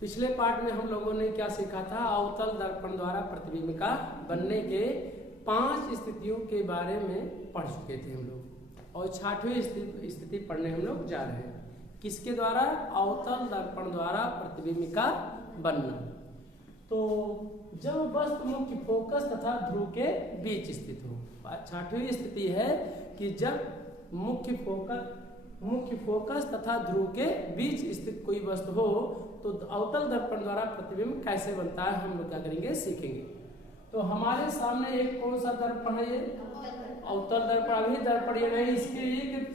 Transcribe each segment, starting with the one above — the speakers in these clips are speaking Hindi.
पिछले पार्ट में हम लोगों ने क्या सीखा था? अवतल दर्पण द्वारा प्रतिबिंब का बनने के 5 स्थितियों के बारे में पढ़ चुके थे हम लोग, और 6वीं स्थिति पढ़ने हम लोग जा रहे हैं। किसके द्वारा? अवतल दर्पण द्वारा प्रतिबिंब का बनना। तो जब वस्तु मुख्य फोकस तथा ध्रुव के बीच स्थित हो। 6वीं स्थिति है कि जब मुख्य फोकस तथा ध्रुव के बीच स्थित कोई वस्तु हो तो अवतल दर्पण द्वारा प्रतिबिंब कैसे बनता है हम लोग क्या करेंगे, सीखेंगे। तो हमारे सामने एक कौन सा दर्पण है? ये अवतल दर्पण। अभी दर्पण ये नहीं, इसके एक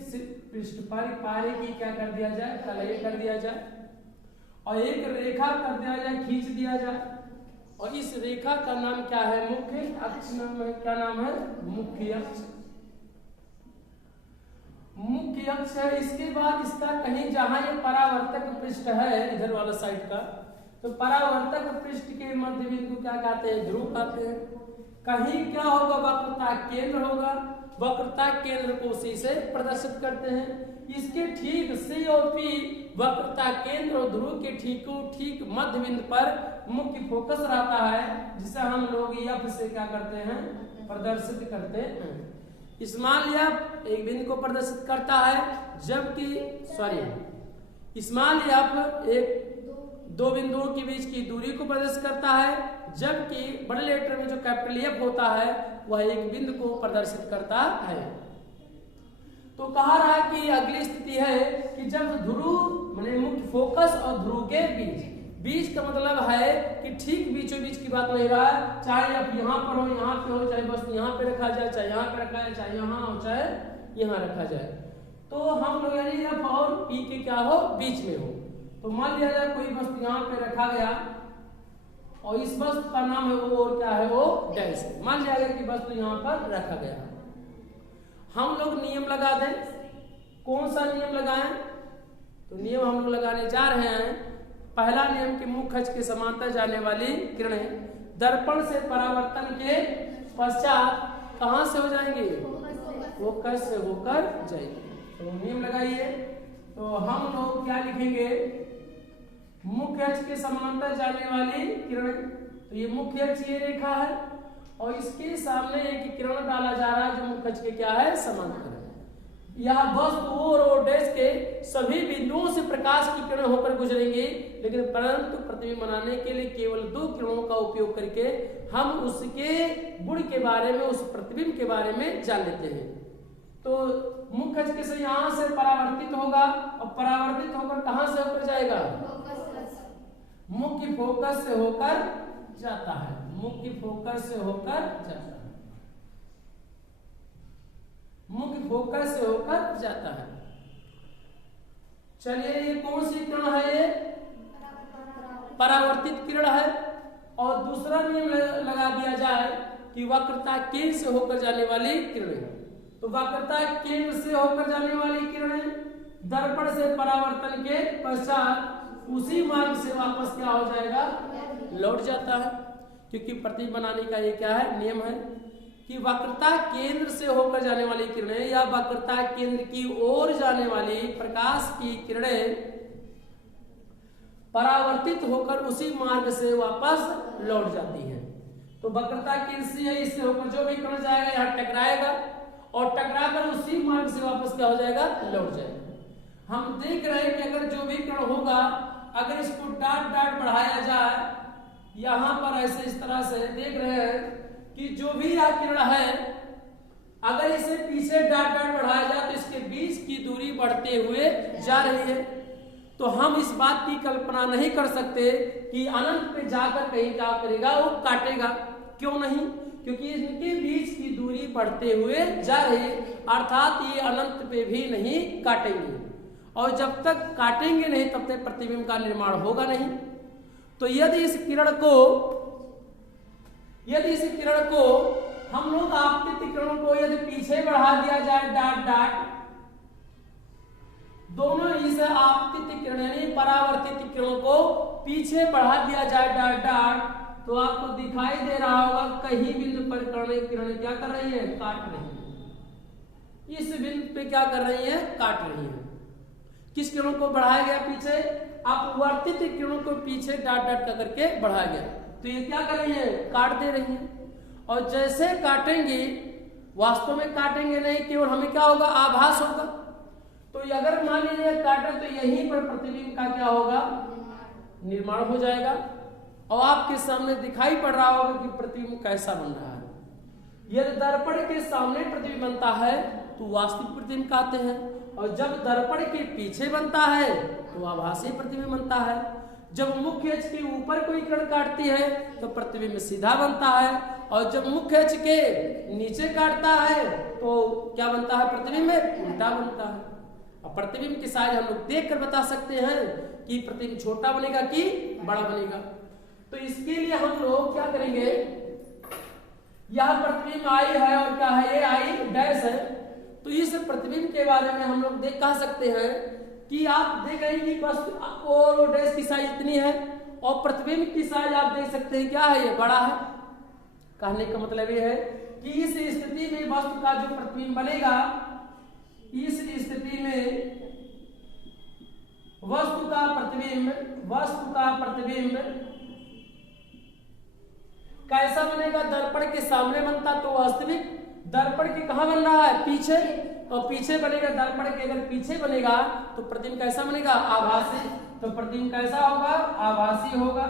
पृष्ठ पर पारे की क्या कर दिया जाए, कलई कर दिया जाए, और एक रेखा कर दिया जाए, खींच दिया जाए, और इस रेखा का नाम क्या है? मुख्य अक्ष नाम है। क्या नाम है? मुख्य अक्ष। मुख्य अक्ष है। इसके बाद इसका कहीं जहां ये परावर्तक पृष्ठ है इधर वाला साइड का, तो परावर्तक पृष्ठ के मध्य बिंदु को क्या कहते हैं? ध्रुव कहते हैं। कहीं क्या होगा? वक्रता केंद्र होगा। वक्रता केंद्र को उसी से प्रदर्शित करते हैं। इसके ठीक सी और पी वक्रता केंद्र और ध्रुव के ठीक मध्य बिंदु पर मुख्य फोकस रहता है, जिसे हम लोग एफ से क्या करते हैं? प्रदर्शित करते हैं। स्मॉल एफ एक बिंदु को प्रदर्शित करता है, जबकि स्मॉल एफ एक दो बिंदुओं के बीच की दूरी को प्रदर्शित करता है, जबकि बड़े लेटर में जो कैपिटल एफ होता है वह एक बिंदु को प्रदर्शित करता है। तो कहा रहा कि अगली स्थिति है कि जब ध्रुव माने मुख्य फोकस और ध्रुव के बीच का मतलब है कि ठीक बीचों बीच की बात नहीं रहा है, चाहे आप यहाँ पर हो, यहाँ पे हो, चाहे बस यहाँ पे रखा जाए, चाहे यहाँ पे रखा जाए, चाहे यहाँ हो, चाहे यहाँ रखा जाए। तो हम लोग यानी एफ और पी के क्या हो? बीच में हो। तो मान लिया जाए कोई वस्तु यहाँ पे रखा गया और इस वस्तु का नाम है वो, और क्या है वो? डैश। मान लिया गया कि वस्तु यहाँ पर रखा गया। हम लोग नियम लगा दें। कौन सा नियम लगाएं? तो नियम हम लोग लगाने जा रहे हैं। पहला नियम कि मुख्य अक्ष के समांतर जाने वाली किरणें दर्पण से परावर्तन के पश्चात कहां से हो जाएंगी? फोकस से होकर जाएंगी। तो नियम लगाइए। तो हम लोग क्या लिखेंगे? मुख्य अक्ष के समांतर जाने वाली किरणें। तो ये मुख्य अक्ष ये रेखा है और इसके सामने एक किरण डाला जा रहा है जो मुख्य अक्ष के क्या है? समांतर है। यह वस्तु और डैश के सभी बिंदुओं से प्रकाश की किरण होकर गुजरेंगे, लेकिन परंतु प्रतिबिंब बनाने के लिए केवल 2 किरणों का उपयोग करके हम उसके गुण के बारे में, उस प्रतिबिंब के बारे में जान लेते हैं। तो मुख्य अक्ष के से यहाँ से परावर्तित होगा और परावर्तित होकर कहां से होकर जाएगा? मुख्य फोकस से होकर जाता है। मुख्य फोकस से होकर जाता है। मुख्य फोकस से होकर जाता है। चलिए, ये कौन सी किरण है? ये परावर्तित किरण है। और दूसरा नियम लगा दिया जाए कि वक्रता केंद्र से होकर जाने वाली किरणें। तो वक्रता केंद्र से होकर जाने वाली किरणें दर्पण से परावर्तन के पश्चात उसी मार्ग से वापस क्या हो जाएगा? लौट जाता है। क्योंकि प्रतिबिंब बनाने का ये क्या है? नियम है कि वक्रता केंद्र से होकर जाने वाली किरणें या वक्रता केंद्र की ओर जाने वाली प्रकाश की किरणें परावर्तित होकर उसी मार्ग से वापस लौट जाती हैं। तो वक्रता केंद्र से इससे होकर जो भी किरण जाएगा यहाँ टकराएगा और टकराकर उसी मार्ग से वापस क्या हो जाएगा? लौट जाएगा। हम देख रहे हैं कि अगर जो भी किरण होगा, अगर इसको डाट डाट बढ़ाया जाए, यहाँ पर ऐसे इस तरह से देख रहे हैं कि जो भी यह किरण है, अगर इसे पीछे डाट डाट बढ़ाया जाए तो इसके बीच की दूरी बढ़ते हुए जा रही है। तो हम इस बात की कल्पना नहीं कर सकते कि अनंत पे जाकर कहीं क्या करेगा? वो काटेगा। क्यों नहीं? क्योंकि इनके बीच की दूरी बढ़ते हुए जा रही है, अर्थात ये अनंत पे भी नहीं काटेंगे, और जब तक काटेंगे नहीं तब तक प्रतिबिंब का निर्माण होगा नहीं। तो यदि इस किरण को हम लोग आपतित किरणों को यदि पीछे बढ़ा दिया जाए डाट डाट, दोनों इस आपतित किरण यानी परावर्तित किरणों को पीछे बढ़ा दिया जाए डाट डाट, तो आपको दिखाई दे रहा होगा कहीं बिंदु पर किरणें क्या कर रही है? काट रही है। इस बिंदु पे क्या कर रही है? काट रही है। किस किरणों को बढ़ाया गया पीछे, अपवर्तित किरणों को पीछे डाट डाट का करके बढ़ाया गया। तो ये क्या कर रही है, काट दे रही है। और जैसे काटेंगे, वास्तव में काटेंगे नहीं, केवल हमें क्या होगा, आभास होगा। तो अगर मान लीजिए काटे तो यहीं पर प्रतिबिंब का क्या होगा, निर्माण हो जाएगा और आपके सामने दिखाई पड़ रहा होगा कि प्रतिबिंब कैसा बन रहा है। यदि दर्पण के सामने प्रतिबिंब बनता है तो वास्तविक प्रतिबिंब कहते हैं, और जब दर्पण के पीछे बनता है तो आभासी प्रतिबिंब बनता है। जब मुख्य अक्ष के ऊपर कोई किरण काटती है तो प्रतिबिंब सीधा बनता है, और जब मुख्य अक्ष के नीचे काटता है तो क्या बनता है, प्रतिबिंब उल्टा बनता है। अब प्रतिबिंब की साइज हम लोग देख कर बता सकते हैं कि प्रतिबिंब छोटा बनेगा कि बड़ा बनेगा। तो इसके लिए हम लोग क्या करेंगे, यह प्रतिबिंब आई है और क्या है, ये आई डैश है। तो इस प्रतिबिंब के बारे में हम लोग कह सकते हैं कि आप देख रहे हैं कि बस और डैश की साइज इतनी है और प्रतिबिंब की साइज आप देख सकते हैं क्या है, ये बड़ा है। कहने का मतलब ये है कि इस स्थिति में वस्तु का जो प्रतिबिंब बनेगा, इस स्थिति में वस्तु का प्रतिबिंब कैसा बनेगा, दर्पण के सामने बनता तो वास्तविक, दर्पण के कहां बन रहा है, पीछे, तो पीछे बनेगा। दर्पण के अगर पीछे बनेगा तो प्रतिबिंब कैसा बनेगा, आभासी। तो प्रतिबिंब कैसा होगा, आभासी होगा।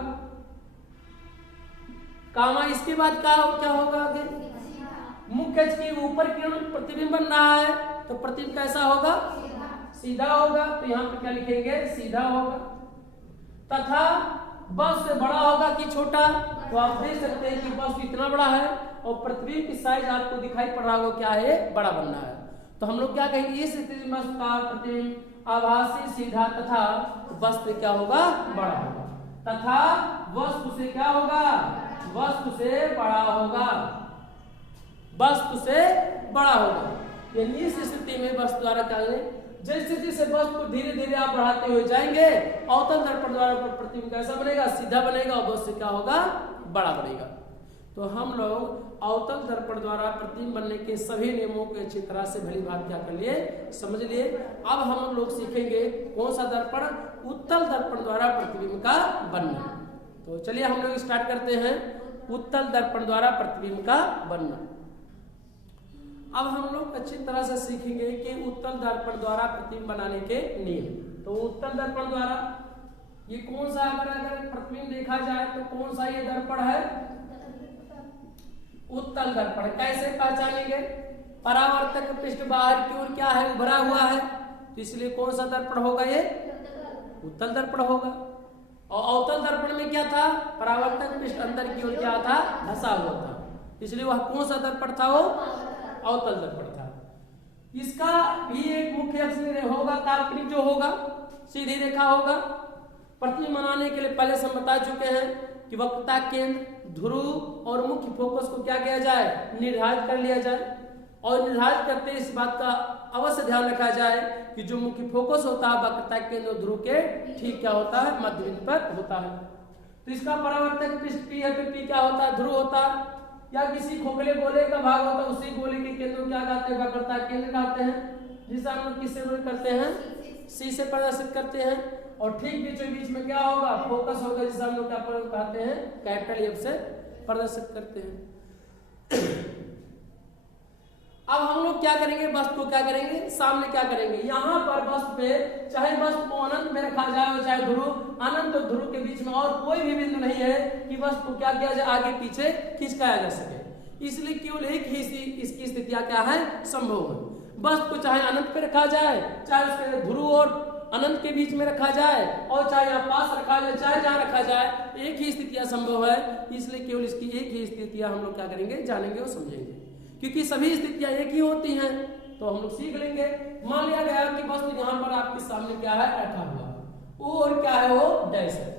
कामा इसके बाद क्या होगा आगे, मुख्य अक्ष के ऊपर किरण प्रतिबिंब बन रहा है तो प्रतिबिंब कैसा होगा, सीधा होगा। तो यहाँ पे क्या लिखेंगे, सीधा होगा। तथा बस से बड़ा होगा कि छोटा, तो आप देख सकते हैं कि बस इतना बड़ा है और प्रतिबिंब की साइज आपको दिखाई पड़ रहा होगा क्या है, बड़ा बनना है। तो हम लोग क्या कहेंगे, इस स्थिति में वस्तु का प्रतिबिंब आभासी, सीधा तथा वस्तु क्या होगा, बड़ा होगा। तथा वस्तु से क्या होगा, वस्तु से बड़ा होगा, वस्तु से बड़ा होगा। यानी इस स्थिति में वस्तु द्वारा क्या है, जैसे जैसे वस्तु को धीरे धीरे आप बढ़ाते हुए जाएंगे, अवतल दर्पण द्वारा प्रतिबिंब कैसा बनेगा, सीधा बनेगा और वस्तु क्या होगा, बड़ा बनेगा। तो हम लोग अवतल दर्पण द्वारा प्रतिबिंब बनने के सभी नियमों को अच्छी तरह से भली भांति क्या कर लिए, समझ लिए। अब हम लोग सीखेंगे कौन सा दर्पण, उत्तल दर्पण द्वारा प्रतिबिंब का बनना। तो चलिए हम लोग स्टार्ट करते हैं, उत्तल दर्पण द्वारा प्रतिबिंब का बनना। अब हम लोग अच्छी तरह से सीखेंगे कि उत्तल दर्पण द्वारा प्रतिबिंब बनाने के नियम। तो उत्तल दर्पण द्वारा ये कौन सा, अगर प्रतिबिंब देखा जाए तो कौन सा ये दर्पण है, उत्तल दर्पण। कैसे पहचानेंगे, परावर्तक पृष्ठ बाहर की ओर क्या है, उभरा हुआ है, तो इसलिए कौन सा दर्पण होगा, ये उत्तल दर्पण होगा। और अवतल दर्पण में क्या था, परावर्तक पृष्ठ अंदर की ओर क्या था, धंसा हुआ था, इसलिए वह कौन सा दर्पण था, वो अवतल दर्पण था। इसका भी एक मुख्य अक्ष होगा, काल्पनिक जो होगा, सीधी रेखा होगा। प्रतिबिंब बनाने के लिए पहले से हम बता चुके हैं कि वक्रता केंद्र, ध्रुव और मुख्य फोकस को क्या किया जाए, निर्धारित कर लिया जाए। और निर्धारित करते इस बात का अवश्य ध्यान रखा जाए कि जो मुख्य फोकस होता है वक्रता केंद्र और ध्रुव के ठीक क्या होता है, मध्य बिंदु पर होता है। तो इसका परावर्तक पृष्ठ पी है, तो पी क्या होता है, ध्रुव होता है, या किसी खोखले गोले का भाग होता है, उसी गोले के केंद्र को क्या कहते हैं, वक्रता केंद्र कहते हैं, जिसे हम लोग किससे करते हैं, सी से प्रदर्शित करते हैं। और ठीक बीचों बीच में क्या होगा, फोकस होगा, जिसे हम लोग क्या कहते हैं, कैपिटल एफ से प्रदर्शित करते हैं। अब हम लोग क्या करेंगे, वस्तु को क्या करेंगे, सामने क्या करेंगे, यहाँ पर वस्तु पे चाहे वस्तु को अनंत में रखा जाए और चाहे ध्रुव, अनंत और ध्रुव के बीच में और कोई भी बिंदु नहीं है कि वस्तु को क्या किया जाए, आगे पीछे खिंचकाया जा सके। इसलिए केवल एक ही इसकी स्थितियां क्या है, संभव है। वस्तु को चाहे अनंत पे रखा जाए, चाहे उसके ध्रुव और अनंत के बीच में रखा जाए, और चाहे यहाँ पास रखा जाए, चाहे जहाँ रखा जाए, एक ही स्थितियां संभव है। इसलिए केवल इसकी एक ही स्थितियां हम लोग क्या करेंगे, जानेंगे और समझेंगे, क्योंकि सभी स्थितियां एक ही होती हैं। तो हम लोग सीख लेंगे। मान लिया गया कि वस्तु यहाँ पर आपके सामने क्या है, रखा हुआ, वो और क्या है, वो डैश है।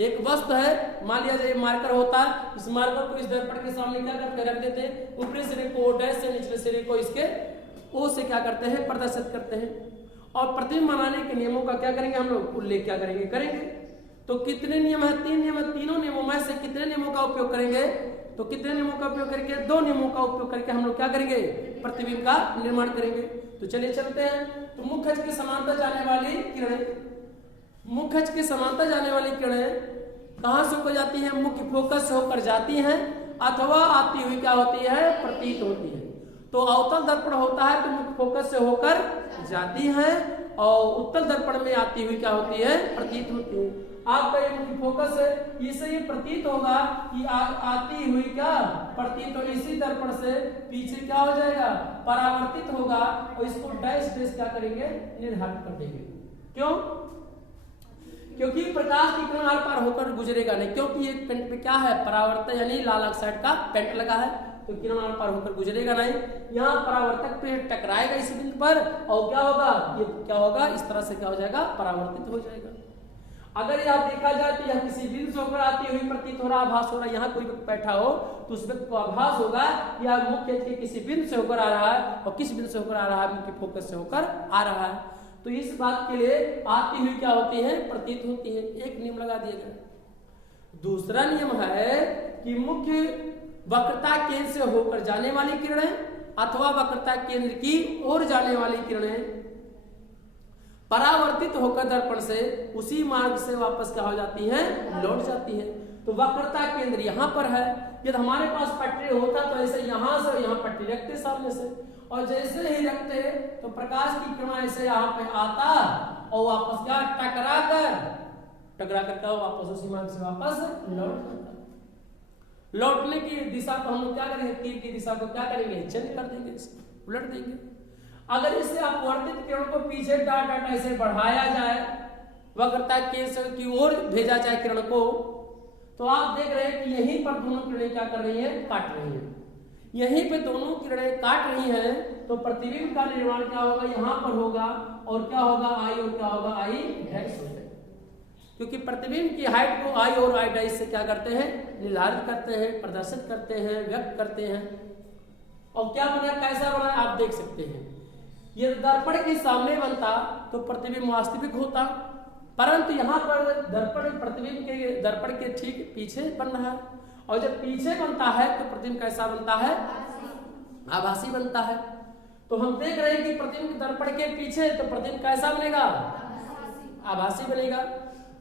एक वस्तु है, मान लिया जाए मार्कर होता है, इस मार्कर को इस दर्पण के सामने क्या करते रख देते हैं, ऊपरी सिरे को डैश से, निचले सिरे को इसके ओ से क्या करते हैं, प्रदर्शित करते हैं। और प्रतिबिंब बनाने के नियमों का क्या करेंगे, हम लोग उल्लेख क्या करेंगे। तो कितने नियम है, 3 नियम है, तीनों नियमों में से कितने नियमों का उपयोग करेंगे, तो कितने नियमों का उपयोग करके, 2 नियमों का उपयोग करके हम लोग क्या करेंगे, प्रतिबिंब का निर्माण करेंगे। तो चलिए चलते हैं। तो मुख्य अक्ष के समांतर जाने वाली किरणें, मुख्य अक्ष के समांतर जाने वाली किरणें कहां से होकर जाती हैं? मुख्य फोकस से होकर जाती हैं अथवा आती हुई क्या होती है? प्रतीत होती है। तो अवतल दर्पण होता है तो मुख्य फोकस से होकर जाती है और उत्तल दर्पण में आती हुई क्या होती है? प्रतीत होती है। आपका ये मुख्य फोकस है, इससे ये प्रतीत होगा कि आती हुई क्या? प्रतीत, और इसी दर्पण से पीछे क्या हो जाएगा? परावर्तित होगा और इसको डैश डैश क्या करेंगे? निर्धारित कर देंगे। क्यों? क्योंकि प्रकाश की किरण आर पार होकर गुजरेगा नहीं, क्योंकि ये पेंट पे क्या है? परावर्तन यानी लाल ऑक्साइड का पेंट लगा है, तो किरण आर पार होकर गुजरेगा नहीं। यहाँ परावर्तक पे टकराएगा इस बिंदु पर और क्या होगा? ये क्या होगा? इस तरह से क्या हो जाएगा? परावर्तित हो जाएगा। अगर यह देखा जाए तो यह किसी बिंदु से होकर आती हुई प्रतीत हो रहा, आभास हो रहा, यहाँ कोई व्यक्ति बैठा हो तो उस व्यक्ति को आभास होगा यह मुख्य के किसी बिंदु से होकर आ रहा है, और किस बिंदु से होकर आ रहा है? मुख्य फोकस से होकर आ रहा है। तो इस बात के लिए आती हुई क्या होती है? प्रतीत होती है। एक नियम लगा दिया गया। दूसरा नियम है कि मुख्य वक्रता केंद्र से होकर जाने वाली किरणें अथवा वक्रता केंद्र की ओर जाने वाली किरणें परावर्तित होकर दर्पण से उसी मार्ग से वापस क्या हो जाती हैं? लौट जाती हैं। तो वक्रता केंद्र यहाँ पर है। यदि हमारे पास पट्टी होता तो ऐसे यहाँ से यहाँ पट्टी रखते सामने से, और जैसे ही रखते तो प्रकाश की किरण ऐसे यहाँ पे आता और वापस क्या? टकरा कर क्या वापस उसी मार्ग से वापस लौट जाता। लौटने की दिशा को हम लोग क्या करेंगे? तीर की दिशा को क्या करेंगे? चेंज कर देंगे, उलट देंगे। अगर इसे अपवर्तित किरण को पीछे डाट ऐसे बढ़ाया जाए, वक्रता केंद्र की ओर भेजा जाए किरण को, तो आप देख रहे हैं कि यहीं पर दोनों किरणें क्या कर रही हैं? काट रही हैं। यहीं पे दोनों किरणें काट रही हैं तो प्रतिबिंब का निर्माण क्या होगा? यहाँ पर होगा, और क्या होगा? आई, और क्या होगा? आई डैश हो जाएगा। क्योंकि प्रतिबिंब की हाइट को आई और आई डैश से क्या करते हैं? निर्धारित करते हैं, प्रदर्शित करते हैं, व्यक्त करते हैं। और क्या बना? कैसा बना? आप देख सकते हैं। ये दर्पण के सामने बनता तो प्रतिबिंब वास्तविक होता, परंतु यहाँ पर दर्पण प्रतिबिंब के दर्पण के ठीक पीछे बन रहा है, और जब पीछे बनता है तो प्रतिबिंब कैसा बनता है? आभासी बनता है। तो हम देख रहे हैं कि प्रतिबिंब दर्पण के पीछे तो प्रतिबिंब कैसा बनेगा? आभासी बनेगा।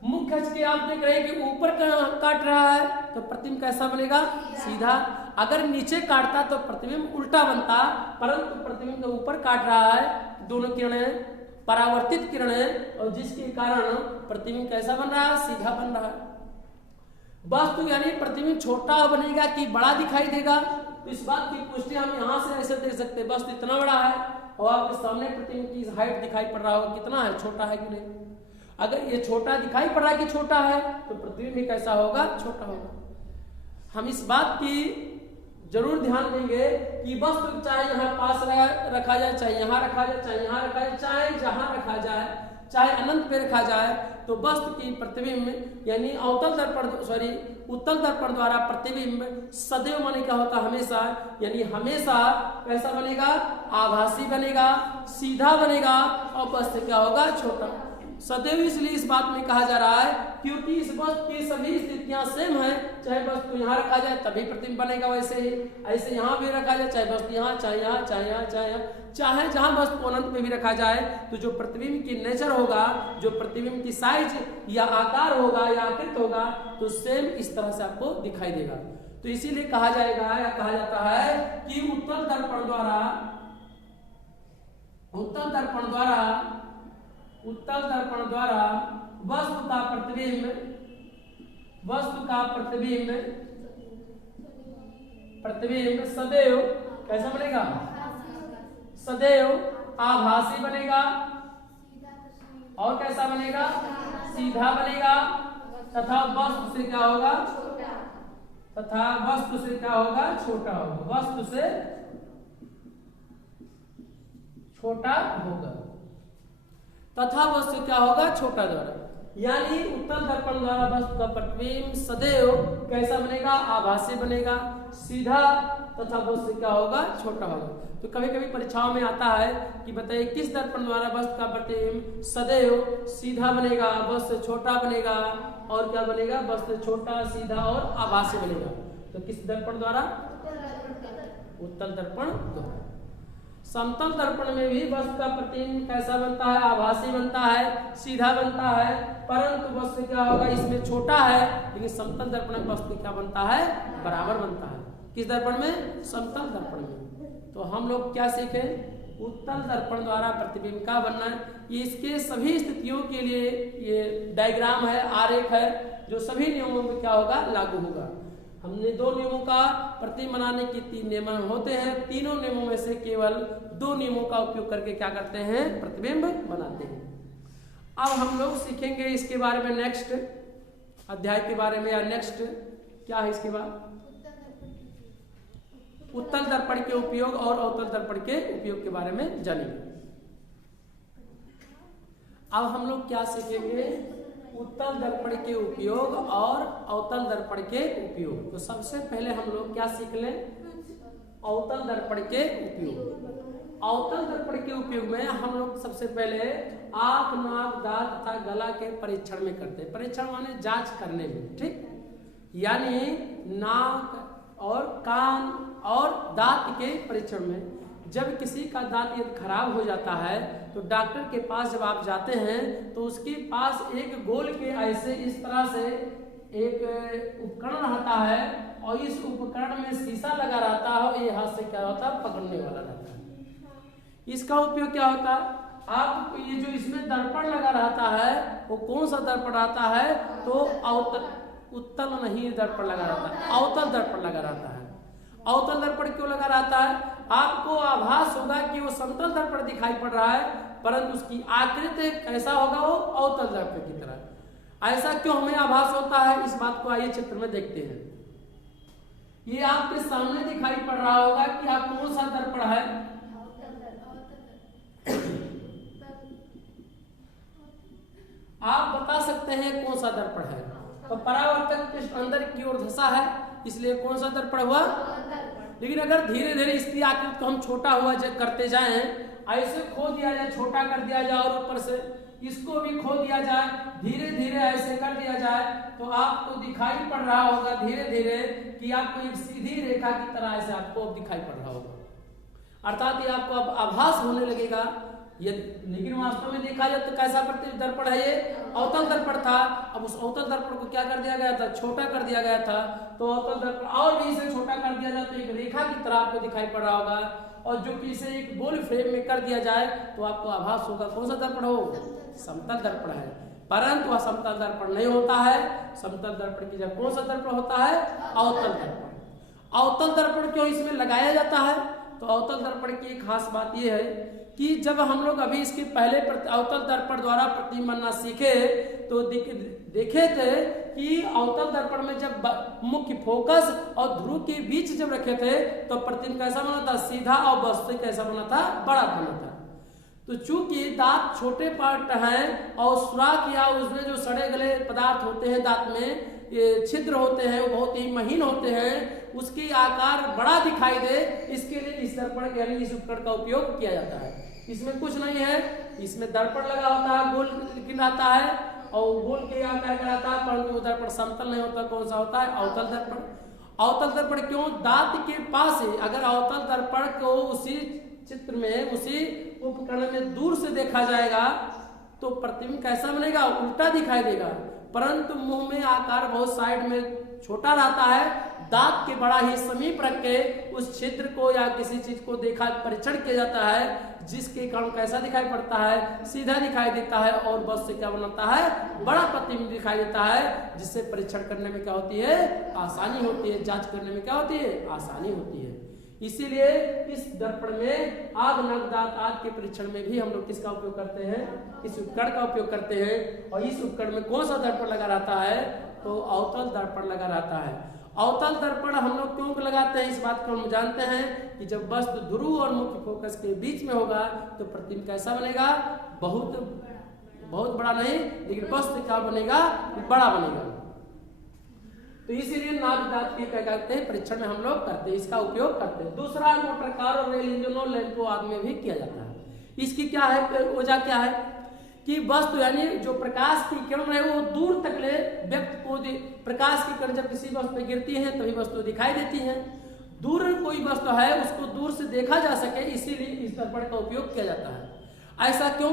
मुख्य अक्ष के आप देख रहे हैं कि ऊपर काट रहा है तो प्रतिबिंब कैसा बनेगा? सीधा। अगर नीचे काटता तो प्रतिबिंब उल्टा बनता, परंतु प्रतिबिंब के ऊपर काट रहा है, दोनों किरणें परावर्तित किरणें, और जिसके कारण प्रतिबिंब कैसा बन रहा है? सीधा बन रहा है। वस्तु यानी प्रतिबिंब छोटा बनेगा कि बड़ा दिखाई देगा, तो इस बात की पुष्टि हम यहाँ से ऐसे देख सकते हैं। वस्तु इतना बड़ा है और आपके सामने प्रतिबिंब की हाइट दिखाई पड़ रहा होगा, कितना है? छोटा है कि नहीं? अगर ये छोटा दिखाई पड़ रहा है कि छोटा है तो प्रतिबिंब भी कैसा होगा? छोटा होगा। हम इस बात की जरूर ध्यान देंगे कि वस्तु चाहे यहाँ पास रखा जाए, चाहे यहाँ रखा जाए, चाहे यहाँ रखा जाए, चाहे जहाँ रखा जाए, चाहे अनंत पे रखा जाए, तो वस्तु की प्रतिबिंब यानी उत्तल दर्पण द्वारा प्रतिबिंब सदैव माने क्या होता? हमेशा, यानी हमेशा कैसा बनेगा? आभासी बनेगा, सीधा बनेगा, और वस्तु क्या होगा? छोटा। सदैव इसलिए इस बात में कहा जा रहा है क्योंकि इस वस्तु की सभी स्थितियां सेम है। चाहे वस्तु यहाँ रखा जाए तभी प्रतिबिंब बनेगा वैसे ही, ऐसे यहाँ भी रखा जाए, चाहे वस्तु यहाँ, चाहे यहाँ, चाहे यहाँ, चाहे यहाँ, चाहे जहां वस्तु को अनंत में भी रखा जाए, तो जो प्रतिबिंब की नेचर होगा, जो प्रतिबिंब की साइज या आकार होगा या आकृति होगा, तो सेम इस तरह से आपको दिखाई देगा। तो इसीलिए कहा जाएगा या कहा जाता है कि उत्तल दर्पण द्वारा वस्तु का प्रतिबिंब सदैव कैसा बनेगा? सदैव आभासी बनेगा, और कैसा बनेगा? सीधा बनेगा, तथा वस्तु से क्या होगा? छोटा होगा। वस्तु से छोटा होगा, तथा वस्तु क्या होगा? छोटा द्वारा। यानी उत्तल दर्पण द्वारा वस्तु का प्रतिबिंब सदैव कैसा बनेगा? आभासी बनेगा, सीधा, तथा वस्तु क्या होगा? छोटा होगा। तो कभी कभी परीक्षाओं में आता है कि बताइए किस दर्पण द्वारा वस्तु का प्रतिबिंब सदैव सीधा बनेगा, वस्तु छोटा बनेगा, और क्या बनेगा? वस्तु छोटा, सीधा और आभासी बनेगा। तो किस दर्पण द्वारा? उत्तल दर्पण द्वारा। समतल दर्पण में भी वस्तु का प्रतिबिंब कैसा बनता है? आभासी बनता है, सीधा बनता है, परंतु वस्तु क्या होगा? इसमें छोटा है, लेकिन समतल दर्पण में वस्तु क्या बनता है? बराबर बनता है। किस दर्पण में? समतल दर्पण में। तो हम लोग क्या सीखे? उत्तल दर्पण द्वारा प्रतिबिंब का बनना। ये इसके सभी स्थितियों के लिए ये डायग्राम है, आरेख है, जो सभी नियमों में क्या होगा? लागू होगा। हमने 2 नियमों का प्रतिबिंब बनाने के 3 नियम होते हैं। तीनों नियमों में से केवल 2 नियमों का उपयोग करके क्या करते हैं? प्रतिबिंब बनाते हैं। अब हम लोग सीखेंगे इसके बारे में नेक्स्ट अध्याय के बारे में, या नेक्स्ट क्या है इसके बाद? उत्तल दर्पण के उपयोग और अवतल दर्पण के उपयोग के बारे में जानेंगे। अब हम लोग क्या सीखेंगे? उत्तल दर्पण के उपयोग और अवतल दर्पण के उपयोग। तो सबसे पहले हम लोग क्या सीख लें? अवतल दर्पण के उपयोग। अवतल दर्पण के उपयोग में हम लोग सबसे पहले आंख, नाक, दांत तथा गला के परीक्षण में करते हैं। परीक्षण माने जांच करने में, ठीक? यानी नाक और कान और दांत के परीक्षण में जब किसी का दांत यदि खराब हो जाता है तो डॉक्टर के पास जब आप जाते हैं तो उसके पास एक गोल के ऐसे इस तरह से एक उपकरण रहता है, और इस उपकरण में शीशा लगा रहता है, और ये हाथ से क्या होता है? पकड़ने वाला रहता है। इसका उपयोग क्या होता है? आप ये जो इसमें दर्पण लगा रहता है वो कौन सा दर्पण आता है? तो उत्तल नहीं दर्पण लगा रहता है, अवतल दर्पण लगा रहता है। अवतल दर्पण क्यों लगा रहता है? आपको आभास होगा कि वो समतल दर्पण दिखाई पड़ रहा है, परंतु उसकी आकृति कैसा होगा? वो अवतल दर्पण की तरह। ऐसा क्यों हमें आभास होता है? इस बात को आइए चित्र में देखते हैं। ये आपके सामने दिखाई पड़ रहा होगा कि आप कौन सा दर्पण है? आप बता सकते हैं कौन सा दर्पण है? तो परावर्तक पृष्ठ अंदर की ओर धंसा है, इसलिए कौन सा दर्पण हुआ? लेकिन अगर धीरे धीरे इसकी आकृति को हम छोटा हुआ करते जाएं, ऐसे खो दिया जाए, छोटा कर दिया जाए, और ऊपर से इसको भी खो दिया जाए, धीरे धीरे ऐसे कर दिया जाए, तो आपको दिखाई पड़ रहा होगा धीरे धीरे कि आपको एक सीधी रेखा की तरह ऐसे आपको अब दिखाई पड़ रहा होगा। अर्थात ये आपको अब आभास होने लगेगा। लेकिन वास्तव में देखा जाए तो कैसा दर्पण है? ये अवतल दर्पण था। अब उस अवतल दर्पण को क्या कर दिया गया था? छोटा कर दिया गया था। तो अवतल दर्पण और भी इसे छोटा कर दिया जाए तो एक रेखा की तरह आपको दिखाई पड़ रहा होगा, और जो कि इसे एक गोल फ्रेम में कर दिया जाए तो आपको आभास होगा कौन सा दर्पण हो? समतल दर्पण है। परंतु वह समतल दर्पण नहीं होता है। समतल दर्पण की जगह कौन सा दर्पण होता है? अवतल दर्पण। अवतल दर्पण क्यों इसमें लगाया जाता है? तो अवतल दर्पण की एक खास बात यह है कि जब हम लोग अभी इसके पहले अवतल दर्पण द्वारा प्रतिबिंब बनना सीखे तो देखे थे कि अवतल दर्पण में जब मुख्य फोकस और ध्रुव के बीच जब रखे थे तो प्रतिबिंब कैसा बना था? सीधा, और वस्तु कैसा बना था? बड़ा बना था। तो चूंकि दांत छोटे पार्ट हैं और सुराख या उसमें जो सड़े गले पदार्थ होते हैं दांत में, ये छिद्र होते हैं, वो बहुत ही महीन होते हैं, उसकी आकार बड़ा दिखाई दे, इसके लिए इस दर्पण यानी इस उपकरण का उपयोग किया जाता है। इसमें कुछ नहीं है, इसमें दर्पण लगा होता है, गोल आता है और गोल के आकार का आता है, परंतु वो दर्पण समतल नहीं होता। कौन सा होता है? अवतल दर्पण। अवतल दर्पण क्यों? दांत के पास है। अगर अवतल दर्पण को उसी चित्र में, उसी उपकरण में दूर से देखा जाएगा तो प्रतिबिंब कैसा बनेगा? उल्टा दिखाई देगा। परंतु मुंह में आकार बहुत साइड में छोटा रहता है, दांत के बड़ा ही समीप रख के उस छिद्र को या किसी चीज को देखा परीक्षण किया जाता है, जिसके कारण कैसा दिखाई पड़ता है? सीधा दिखाई देता है, और बस से क्या बनाता है? बड़ा प्रतिबिंब दिखाई देता है, जिससे परीक्षण करने में क्या होती है? आसानी होती है। जांच करने में क्या होती है? आसानी होती है। इसीलिए इस दर्पण में आग, नाक, दांत आदि के परीक्षण में भी हम लोग किसका उपयोग करते हैं? इस उपकरण का उपयोग करते हैं। और इस उपकरण में कौन सा दर्पण लगा रहता है? तो अवतल दर्पण लगा रहता है। अवतल दर्पण हम लोग क्यों लगाते हैं? इस बात को हम जानते हैं कि जब वस्तु ध्रुव और मुख्य फोकस के बीच में होगा तो प्रतिबिंब कैसा बनेगा? बहुत बड़ा नहीं, लेकिन वस्तु क्या बनेगा? बड़ा बनेगा। तो इसीलिए नाक, दांत के क्या करते हैं? परीक्षण में हम लोग करते हैं, इसका उपयोग करते हैं। दूसरा मोटर कार और रेल इंजनों, लैंपों आदि में भी किया जाता है। इसकी क्या है वजह? क्या है कि वस्तु यानी जो प्रकाश की किरण है वो दूर तक ले व्यक्ति को, प्रकाश की किरण जब किसी वस्तु पे गिरती है तभी वस्तु दिखाई देती है। दूर कोई वस्तु है उसको दूर से देखा जा सके, इसीलिए इस दर्पण का उपयोग किया जाता है। ऐसा क्यों?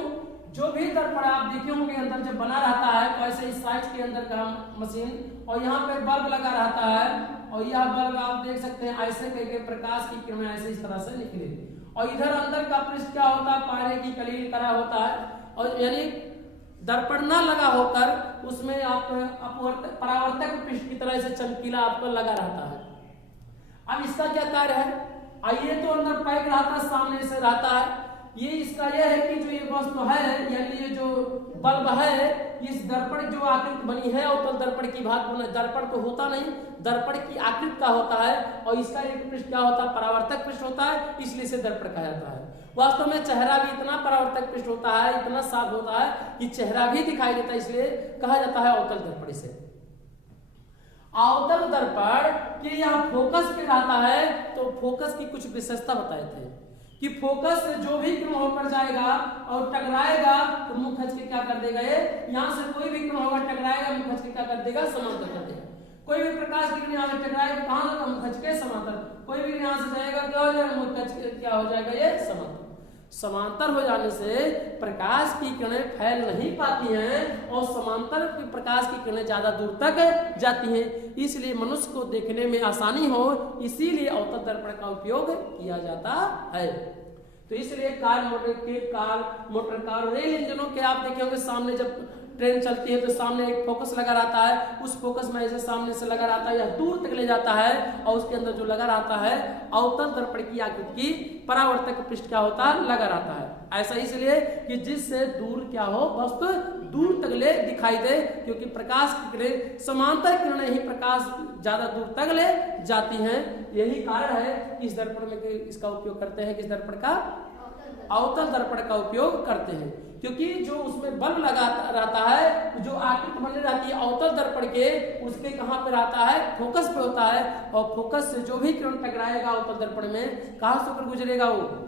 जो भी दर्पण आप देखे होंगे अंदर जब बना रहता है तो ऐसे इस साइड के अंदर का मशीन और यहाँ पे बल्ब लगा रहता है और यह बल्ब आप देख सकते हैं ऐसे करके प्रकाश की किरणें ऐसे इस तरह से निकले और इधर अंदर का पृष्ठ क्या होता है, पारे की कलील करा होता है और यानी दर्पण ना लगा होकर उसमें आप परावर्तक पृष्ठ की तरह से चमकीला आपको लगा रहता है। अब इसका क्या कार्य है? आइए तो अंदर पैक रहता है, सामने से रहता है। ये इसका यह है कि जो ये वस्तु है यानी ये जो बल्ब है इस दर्पण जो आकृति बनी है अवतल दर्पण की भाग बना, दर्पण तो होता नहीं, दर्पण की आकृति का होता है और इसका एक पृष्ठ क्या होता है, परावर्तक पृष्ठ होता है, इसलिए से दर्पण कहा जाता है। वास्तव में चेहरा भी इतना परावर्तक पृष्ठ होता है, इतना साफ होता है कि चेहरा भी दिखाई देता है, इसलिए कहा जाता है अवतल दर्पण से। अवतल दर्पण के यहाँ फोकस पे रहता है तो फोकस की कुछ विशेषता बताए थे कि फोकस से जो भी किरण होकर जाएगा और टकराएगा तो मुख खच के क्या कर देगा, ये यहाँ से कोई भी किरण होगा टकराएगा मुख खच के क्या कर देगा, समांतर कर देगा। कोई भी प्रकाश की किरण यहाँ से टकराएगा कहाँ जाएगा, मुख खच के समांतर। कोई भी यहाँ से जाएगा क्या हो जाएगा, मुख खच के क्या हो जाएगा, ये समांतर। समांतर हो जाने से प्रकाश की किरणें फैल नहीं पाती हैं और समांतर की प्रकाश की किरणें ज्यादा दूर तक जाती हैं, इसलिए मनुष्य को देखने में आसानी हो, इसीलिए अवतल दर्पण का उपयोग किया जाता है। तो इसलिए कार मोटर कार रेल इंजनों के आप देखे होंगे सामने जब ट्रेन चलती है तो सामने एक फोकस लगा रहता है, उस फोकस में ऐसे सामने से लगा रहता है या दूर तक ले जाता है और उसके अंदर जो लगा रहता है अवतल दर्पण की आकृति की परावर्तक पृष्ठ क्या होता है, लगा रहता है। ऐसा इसलिए कि जिससे दूर क्या हो, वस्तु दूर तक ले दिखाई दे, क्योंकि प्रकाश की किरणें समांतर किरणें ही प्रकाश ज्यादा दूर तक ले जाती हैं। यही कारण है कि इस दर्पण में इसका उपयोग करते हैं, किस दर्पण का, अवतल दर्पण का उपयोग करते हैं, क्योंकि जो उसमें बल्ब लगा रहता है, जो आकृति बनी रहती है अवतल दर्पण के, उसके कहाँ पे रहता है, फोकस पे होता है और फोकस से जो भी किरण टकराएगा अवतल दर्पण में कहाँ से होकर गुजरेगा, वो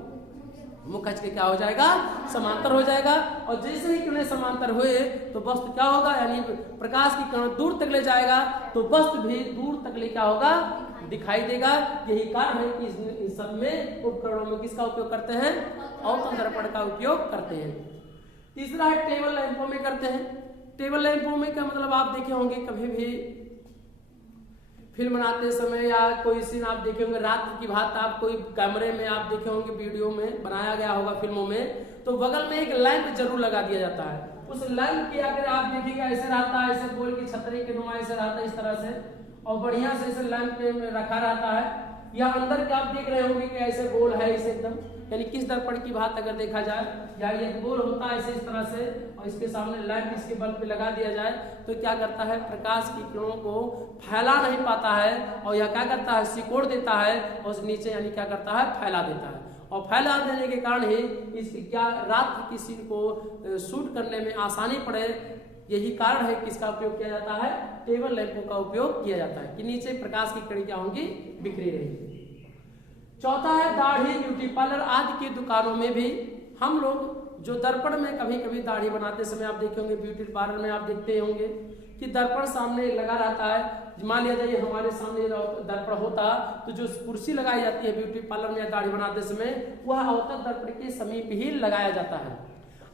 मुख खच के क्या हो जाएगा, समांतर हो जाएगा। और जैसे ही किरणें समांतर हुए तो वस्तु क्या होगा, यानी प्रकाश की किरण दूर तक ले जाएगा तो वस्तु भी दूर तक ले क्या होगा, दिखाई देगा। यही कारण है कि इन सब में उपकरणों में किसका उपयोग करते हैं, अवतल दर्पण का उपयोग करते हैं। तीसरा है टेबल लैंपों में करते हैं। टेबल लैंपों में क्या मतलब, आप देखे होंगे कभी भी फिल्म बनाते समय या कोई सीन आप देखे होंगे, रात की बात आप कोई कैमरे में आप देखे होंगे, वीडियो में बनाया गया होगा फिल्मों में, तो बगल में एक लैंप जरूर लगा दिया जाता है। उस लैंप की अगर आप देखेंगे ऐसे रहता है, ऐसे गोल की छतरी के नुमा ऐसे रहता है इस तरह से, और बढ़िया से इसे लैंप में रखा रहता है। या अंदर के आप देख रहे होंगे कि ऐसे गोल है इसे एकदम, यानी किस दर्पण की बात अगर देखा जाए, या ये गोल होता है इस तरह से और इसके सामने लैंप इसके बल्ब पे लगा दिया जाए तो क्या करता है, प्रकाश की किरणों को फैला नहीं पाता है और यह क्या करता है, सिकोड़ देता है और उस नीचे यानी क्या करता है, फैला देता है। और फैला देने के कारण ही इस क्या रात की सीन को शूट करने में आसानी पड़े, यही कारण है कि इसका उपयोग किया जाता है, टेबल लैंपों का उपयोग किया जाता है कि नीचे प्रकाश की किरण क्या होंगी, बिखरी रहेगी। चौथा है दाढ़ी, ब्यूटी पार्लर आदि की दुकानों में भी हम लोग जो दर्पण में कभी कभी दाढ़ी बनाते समय आप देखे होंगे, ब्यूटी पार्लर में आप देखते होंगे कि दर्पण सामने लगा रहता है। मान लिया जाए हमारे सामने दर्पण होता तो जो कुर्सी लगाई जाती है ब्यूटी पार्लर में दाढ़ी बनाते समय, वह अवतल दर्पण के समीप ही लगाया जाता है।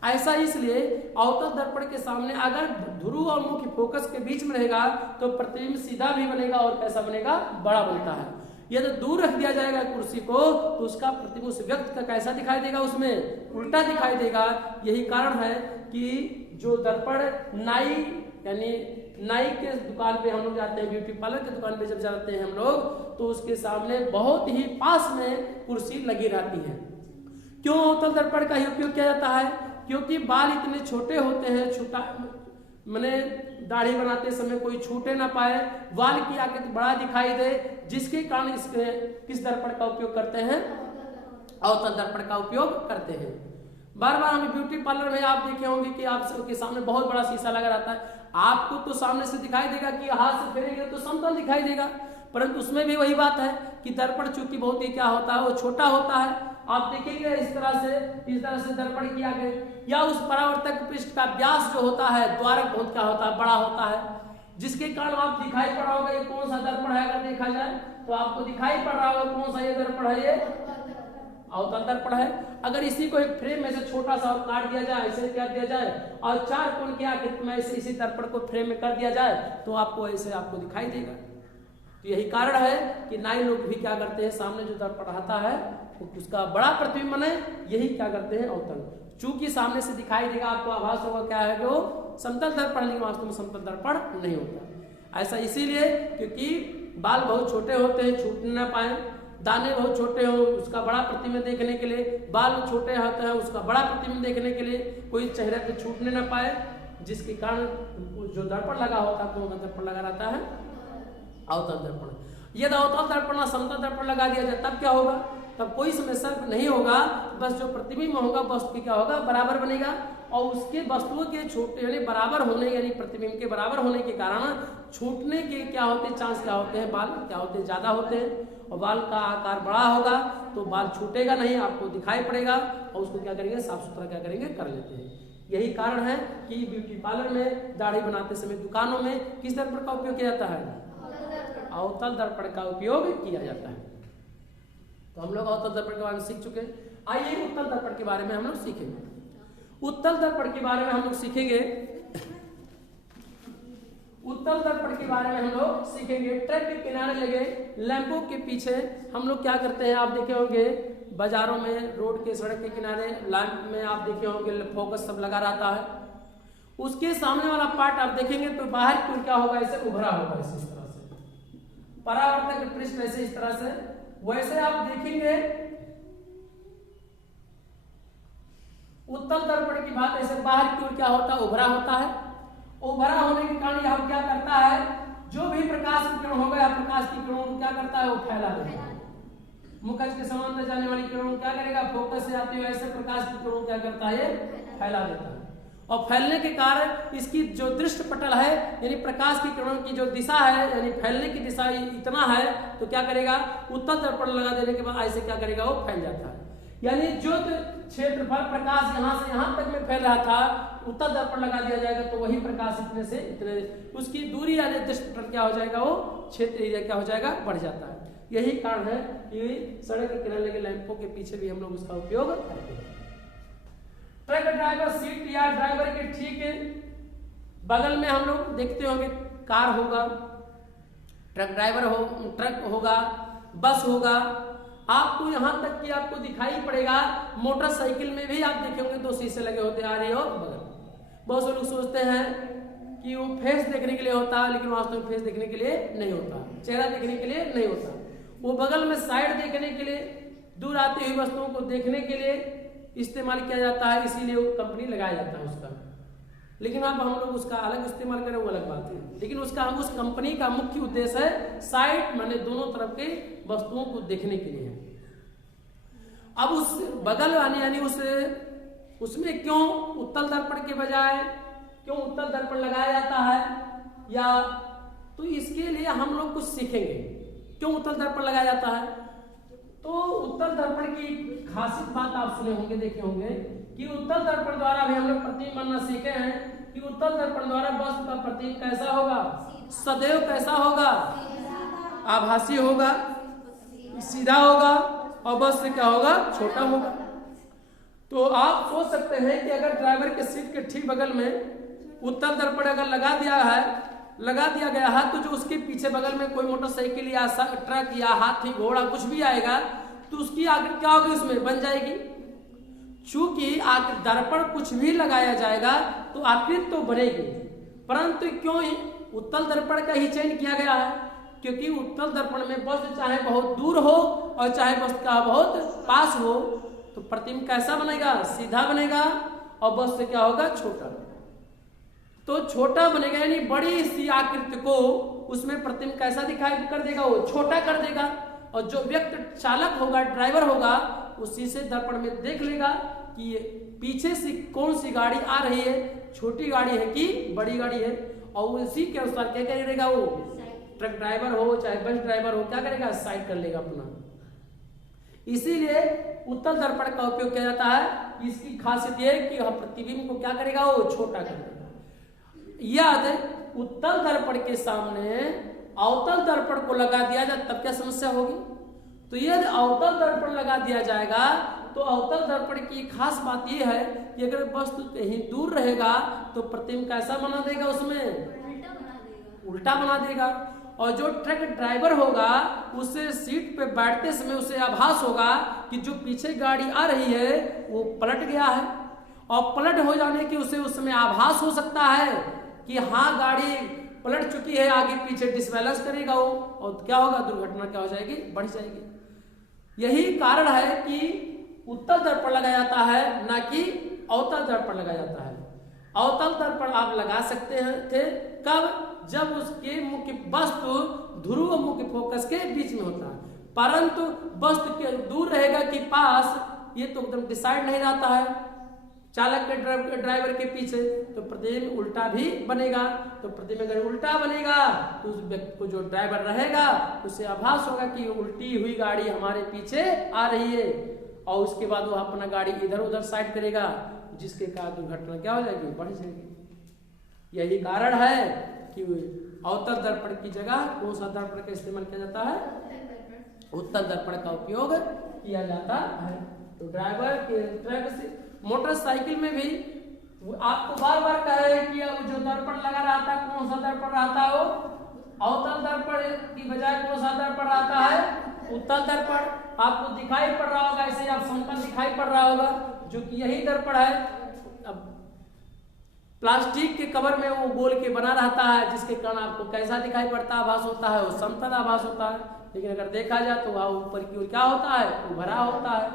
ऐसा इसलिए अवतल दर्पण के सामने अगर ध्रुव और मुख्य फोकस के बीच में रहेगा तो प्रतिबिंब सीधा भी बनेगा और कैसा बनेगा, बड़ा बनता है। यदि दूर रख दिया जाएगा कुर्सी को तो उसका प्रतिबिंब उस व्यक्ति का कैसा दिखाई देगा, उसमें उल्टा दिखाई देगा। यही कारण है कि जो दर्पण नाई यानी नाई के दुकान पे हम लोग जाते हैं, ब्यूटी पार्लर के दुकान पे जब जाते हैं हम लोग, तो उसके सामने बहुत ही पास में कुर्सी लगी रहती है। क्यों अवतल दर्पण का ही उपयोग किया जाता है, क्योंकि बाल इतने छोटे होते हैं, छोटा मैंने दाढ़ी बनाते समय कोई छूटे ना पाए, बाल की आकृति बड़ा दिखाई दे, जिसके कारण इसके किस दर्पण का उपयोग करते हैं, अवतल दर्पण का उपयोग करते हैं। बार बार हमें ब्यूटी पार्लर में आप देखे होंगे कि आप सबके सामने बहुत बड़ा शीशा लगा रहता है। आपको तो सामने से दिखाई देगा कि हाथ से फेरेंगे तो समतल दिखाई देगा, परंतु उसमें भी वही बात है कि दर्पण चूंकि बहुत ही क्या होता है, वो छोटा होता है। आप देखेंगे इस तरह से दर्पण किया गया, या उस परावर्तक पृष्ठ का व्यास जो होता है, द्वारक बहुत क्या होता है, बड़ा होता है। जिसके कारण आप दिखाई पड़ रहा होगा ये कौन सा दर्पण है। अगर देखा जाए तो आपको दिखाई पड़ रहा होगा कौन सा ये दर्पण है, ये अवतल दर्पण है। अगर इसी को एक फ्रेम में से छोटा सा काट दिया जाए, ऐसे कर दिया जाए और चार कोण की आकृति में ऐसे इसी दर्पण को फ्रेम में कर दिया जाए तो आपको ऐसे आपको दिखाई देगा। तो यही कारण है कि नाई लोग भी क्या करते हैं, सामने जो दर्पण रहता है उसका बड़ा प्रतिबिंब बने, यही क्या करते हैं अवतल। चूंकि सामने से दिखाई देगा आपको आभास होगा क्या है कि वो समतल दर्पण, लेकिन वास्तव में समतल दर्पण नहीं होता। ऐसा इसीलिए क्योंकि बाल बहुत छोटे होते हैं, छूट न पाए, दाने बहुत छोटे हो उसका बड़ा प्रतिबिंब देखने के लिए, बाल छोटे होते हैं उसका बड़ा प्रतिबिंब देखने के लिए, कोई चेहरे पे छूटने न पाए, जिसके कारण जो दर्पण लगा होता है तो दर्पण लगा रहता है अवतल दर्पण। यदि अवतल दर्पण और समतल दर्पण लगा दिया जाए तब क्या होगा, तब कोई समस्या नहीं होगा, बस जो प्रतिबिंब होगा वस्तु की क्या होगा बराबर बनेगा और उसके वस्तुओं के छोटे यानी बराबर होने यानी प्रतिबिंब के बराबर होने के कारण छूटने के क्या होते हैं चांस क्या होते हैं, बाल क्या होते हैं ज्यादा होते हैं और बाल का आकार बड़ा होगा तो बाल छूटेगा नहीं, आपको दिखाई पड़ेगा और उसको क्या करेंगे साफ सुथरा क्या करेंगे कर लेते हैं। यही कारण है कि ब्यूटी पार्लर में दाढ़ी बनाते समय दुकानों में किस दर्पण का उपयोग किया जाता है, अवतल दर्पण का उपयोग किया जाता है। तो हम लोग अवतल दर्पण के बारे में सीख चुके हैं। आइए उत्तल दर्पण के बारे में हम लोग सीखेंगे। उत्तल दर्पण के बारे में हम लोग सीखेंगे, उत्तल दर्पण के बारे में हम लोग सीखेंगे। ट्रक के किनारे लगे लैंपों के पीछे हम लोग क्या करते हैं, आप देखे होंगे बाजारों में, रोड के सड़क के किनारे लैंप में आप देखे होंगे फोकस सब लगा रहता है। उसके सामने वाला पार्ट आप देखेंगे तो बाहर की क्या होगा, ऐसे उभरा होगा, इस तरह से परावर्तक पृष्ठ ऐसे इस तरह से, वैसे आप देखेंगे उत्तल दर्पण की बात ऐसे बाहर की ओर क्या होता है उभरा होता है। उभरा होने के कारण यह क्या करता है, जो भी प्रकाश की किरण होगा प्रकाश की किरणों को क्या करता है वो फैला देता है। मुखज के समांतर जाने वाली किरणों क्या करेगा, फोकस से आती हुई ऐसे प्रकाश की किरणों क्या करता है फैला देता है और फैलने के कारण इसकी जो दृष्टि पटल है यानी प्रकाश की किरणों की जो दिशा है यानी फैलने की दिशा इतना है तो क्या करेगा, उत्तल दर्पण लगा देने के बाद ऐसे क्या करेगा वो फैल जाता है। यानी जो क्षेत्रफल प्रकाश यहाँ से यहाँ तक में फैल रहा था उत्तल दर्पण लगा दिया जाएगा तो वही प्रकाश इतने से इतने उसकी दूरी यानी दृष्टि पटल क्या हो जाएगा, वो क्षेत्र एरिया क्या हो जाएगा बढ़ जाता है। यही कारण है कि सड़क के किनारे लगे लैंपों के पीछे भी हम लोग उसका उपयोग करते हैं। ट्रक ड्राइवर सीट या ड्राइवर के ठीक बगल में हम लोग देखते होंगे कार होगा, ट्रक ड्राइवर हो, ट्रक होगा, बस होगा, आपको यहाँ तक कि आपको दिखाई पड़ेगा मोटरसाइकिल में भी आप देखे होंगे दो शीशे लगे होते हैं आगे और बगल। बहुत से लोग सोचते हैं कि वो फेस देखने के लिए होता है, लेकिन वास्तव में फेस देखने के लिए नहीं होता, चेहरा देखने के लिए नहीं होता, वो बगल में साइड देखने के लिए, दूर आती हुई वस्तुओं को देखने के लिए इस्तेमाल किया जाता है, इसीलिए वो कंपनी लगाया जाता है उसका। लेकिन अब हम लोग उसका अलग इस्तेमाल करें वो अलग बात है, लेकिन उसका उस कंपनी का मुख्य उद्देश्य है साइड माने दोनों तरफ के वस्तुओं को देखने के लिए। अब उस बगल यानी उसमें क्यों उत्तल दर्पण के बजाय क्यों उत्तल दर्पण लगाया जाता है, या तो इसके लिए हम लोग कुछ सीखेंगे क्यों उत्तल दर्पण लगाया जाता है। तो उत्तल दर्पण की खासियत बात आप सुने होंगे, देखे होंगे कि उत्तल दर्पण द्वारा भी हम लोग प्रतिबिंब बनना सीखे हैं कि उत्तल दर्पण द्वारा वस्तु का प्रतिबिंब कैसा होगा, सदैव कैसा होगा, आभासी होगा, सीधा होगा और बस से क्या होगा छोटा होगा। तो आप सोच सकते हैं कि अगर ड्राइवर के सीट के ठीक बगल में उत्तल दर्पण अगर लगा दिया गया है तो जो उसके पीछे बगल में कोई मोटरसाइकिल या ट्रक या हाथी घोड़ा कुछ भी आएगा तो उसकी आकृति क्या होगी, उसमें बन जाएगी। चूंकि दर्पण कुछ भी लगाया जाएगा तो आकृति तो बनेगी, परंतु क्यों उत्तल दर्पण का ही चयन किया गया है, क्योंकि उत्तल दर्पण में वस्तु चाहे बहुत दूर हो और चाहे वस्तु का बहुत पास हो तो प्रतिबिंब कैसा बनेगा, सीधा बनेगा और वस्तु से क्या होगा छोटा। तो छोटा बनेगा यानी बड़ी सी आकृति को उसमें प्रतिबिंब कैसा दिखाई कर देगा, वो छोटा कर देगा। और जो व्यक्ति चालक होगा, ड्राइवर होगा, उसी से दर्पण में देख लेगा कि ये पीछे से कौन सी गाड़ी आ रही है, छोटी गाड़ी है कि बड़ी गाड़ी है, और उसी के अनुसार क्या करेगा वो ट्रक ड्राइवर हो चाहे बस ड्राइवर हो क्या करेगा, साइड कर लेगा अपना। इसीलिए उत्तल दर्पण का उपयोग किया जाता है। इसकी खासियत यह है कि प्रतिबिंब को क्या करेगा, वो छोटा कर देगा। याद उत्तल दर्पण के सामने अवतल दर्पण को लगा दिया जाए तब क्या समस्या होगी? तो यदि अवतल दर्पण लगा दिया जाएगा तो अवतल दर्पण की खास बात यह है कि अगर वस्तु कहीं दूर रहेगा तो प्रतिबिंब कैसा बना देगा, उसमें उल्टा बना देगा। और जो ट्रक ड्राइवर होगा उसे सीट पे बैठते समय उसे आभास होगा कि जो पीछे गाड़ी आ रही है वो पलट गया है, और पलट हो जाने की उसे उस समय आभास हो सकता है कि हाँ गाड़ी पलट चुकी है, आगे पीछे डिसबैलेंस करेगा वो, और क्या होगा, दुर्घटना क्या हो जाएगी, बढ़ जाएगी। यही कारण है कि उत्तल दर्पण लगाया जाता है, ना कि अवतल दर्पण लगाया जाता है। अवतल दर्पण आप लगा सकते हैं थे कब? जब उसके मुख्य वस्तु ध्रुव मुख्य फोकस के बीच में होता है, परंतु वस्तु के दूर रहेगा कि पास, ये तो एकदम डिसाइड नहीं रहता है चालक के ड्राइवर के पीछे, तो प्रतिबिंब उल्टा भी बनेगा। तो प्रतिबिंब अगर उल्टा बनेगा तो उस व्यक्ति को, जो ड्राइवर रहेगा, उसे आभास होगा कि उल्टी हुई गाड़ी हमारे पीछे आ रही है, और उसके बाद वो अपना गाड़ी इधर उधर साइड करेगा, जिसके कारण दुर्घटना क्या हो जाएगी, बढ़ जाएगी। यही कारण है कि अवतल दर्पण की जगह कौन सा दर्पण का इस्तेमाल किया जाता है, उत्तल दर्पण का उपयोग किया जाता है। तो ड्राइवर के ट्रक से, मोटरसाइकिल में भी आपको बार बार कहे कि जो दर्पण लगा रहता है कौन सा दर्पण रहता है, वो अवतल दर्पण की बजाय कौन सा दर्पण रहता है, उत्तल दर्पण। आपको दिखाई पड़ रहा होगा, ऐसे आप समतल दिखाई पड़ रहा होगा, जो कि यही दर्पण है। अब प्लास्टिक के कवर में वो गोल के बना रहता है, जिसके कारण आपको कैसा दिखाई पड़ता है, आभास होता है, वो समतल आभास होता है। लेकिन अगर देखा जाए तो वह ऊपर की ओर क्या होता है, उभरा होता है,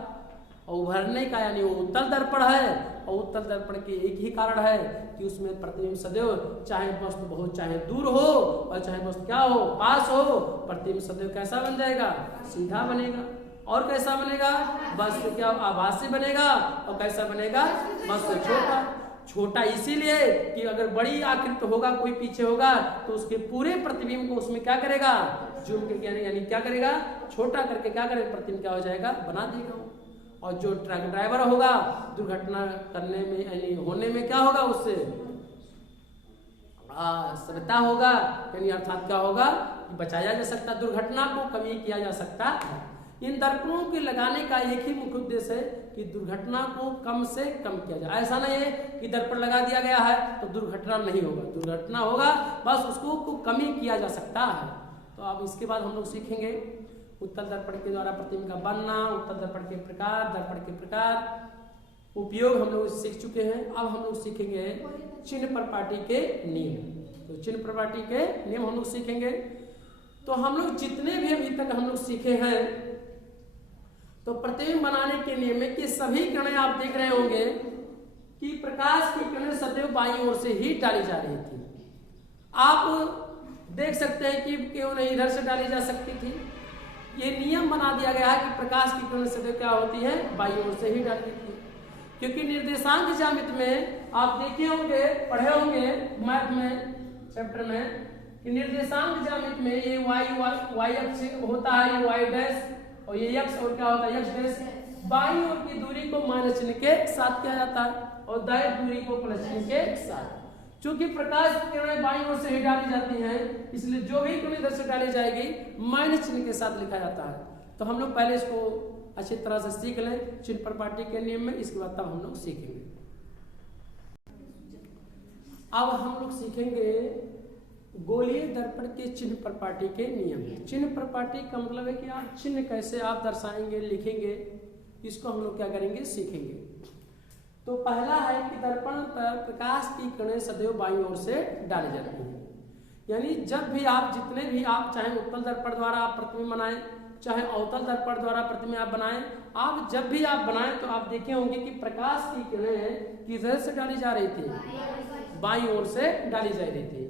और उभरने का यानी वो उत्तल दर्पण है। और उत्तल दर्पण के एक ही कारण है कि उसमें प्रतिबिंब सदैव, चाहे वस्तु बहुत चाहे दूर हो और चाहे वस्तु क्या हो, पास हो, प्रतिबिंब सदैव कैसा बन जाएगा, सीधा बनेगा। और कैसा बनेगा, वस्तु क्या आभासी बनेगा, और कैसा बनेगा, वस्तु छोटा। छोटा इसीलिए कि अगर बड़ी आकृति होगा, कोई पीछे होगा, तो उसके पूरे प्रतिबिंब को उसमें क्या करेगा, जूम करके यानी क्या करेगा, छोटा करके क्या करेगा, प्रतिबिंब क्या हो जाएगा, बना देगा। और जो ट्रक ड्राइवर होगा दुर्घटना करने में यानी होने में क्या होगा, उससे सुविधा होगा, यानी अर्थात क्या होगा, बचाया जा सकता, दुर्घटना को कमी किया जा सकता है। इन दर्पणों के लगाने का एक ही मुख्य उद्देश्य है कि दुर्घटना को कम से कम किया जाए। ऐसा नहीं है कि दर्पण लगा दिया गया है तो दुर्घटना नहीं होगा, दुर्घटना होगा, बस उसको कमी किया जा सकता है। तो अब इसके बाद हम लोग सीखेंगे उत्तल दर्पण के द्वारा प्रतिबिंब का बनना, उत्तल दर्पण के प्रकार, दर्पण के प्रकार, उपयोग हम लोग सीख चुके हैं। अब हम लोग सीखेंगे चिन्ह प्रपाटी के नियम। तो चिन्ह प्रपाटी के नियम हम लोग सीखेंगे। तो हम लोग जितने भी अभी तक हम लोग सीखे हैं, तो प्रतिबिंब बनाने के नियम में कि सभी किरणें आप देख रहे होंगे कि प्रकाश की किरणें सदैव बाईं ओर से ही डाली जा रही थी। आप देख सकते हैं कि क्यों नहीं इधर से डाली जा सकती थी। ये नियम बना दिया गया है कि प्रकाश की किरण सदैव क्या होती है, बाईं ओर से ही डालती थी। क्योंकि निर्देशांक ज्यामिति में आप देखे होंगे, पढ़े होंगे मैथ में चैप्टर में, कि निर्देशांक ज्यामिति में ये वाई अक्ष होता है, ये वाई डैश, और ये एक्स और क्या होता है, एक्स डैश। बाईं ओर की दूरी को माइनस चिन्ह के साथ किया जाता है और दाएं दूरी को प्लस चिन्ह के साथ। चूंकि प्रकाश की किरणें बाईं ओर से ही डाली जाती हैं, इसलिए जो भी किरण इधर से डाली जाएगी माइनस चिन्ह के साथ लिखा जाता है। तो हम लोग पहले इसको अच्छी तरह से सीख लें चिन्ह प्रपाटी के नियम में, इसके बाद तब हम लोग सीखेंगे। अब हम लोग सीखेंगे गोलीय दर्पण के चिन्ह प्रपाटी के नियम। चिन्ह प्रपाटी का मतलब है कि आप चिन्ह कैसे आप दर्शाएंगे, लिखेंगे, इसको हम लोग क्या करेंगे, सीखेंगे। तो पहला है कि दर्पण पर प्रकाश की किरणें सदैव बाईं ओर से डाली जाती हैं। यानी जब भी आप, जितने भी आप, चाहे उत्तल दर्पण द्वारा आप प्रतिबिंब बनाएं, चाहे अवतल दर्पण द्वारा प्रतिबिंब आप बनाएं, आप जब भी आप बनाएं तो आप देखे होंगे कि प्रकाश की किरणें किधर से डाली जा रही थी, बाईं ओर से डाली जा रही थी।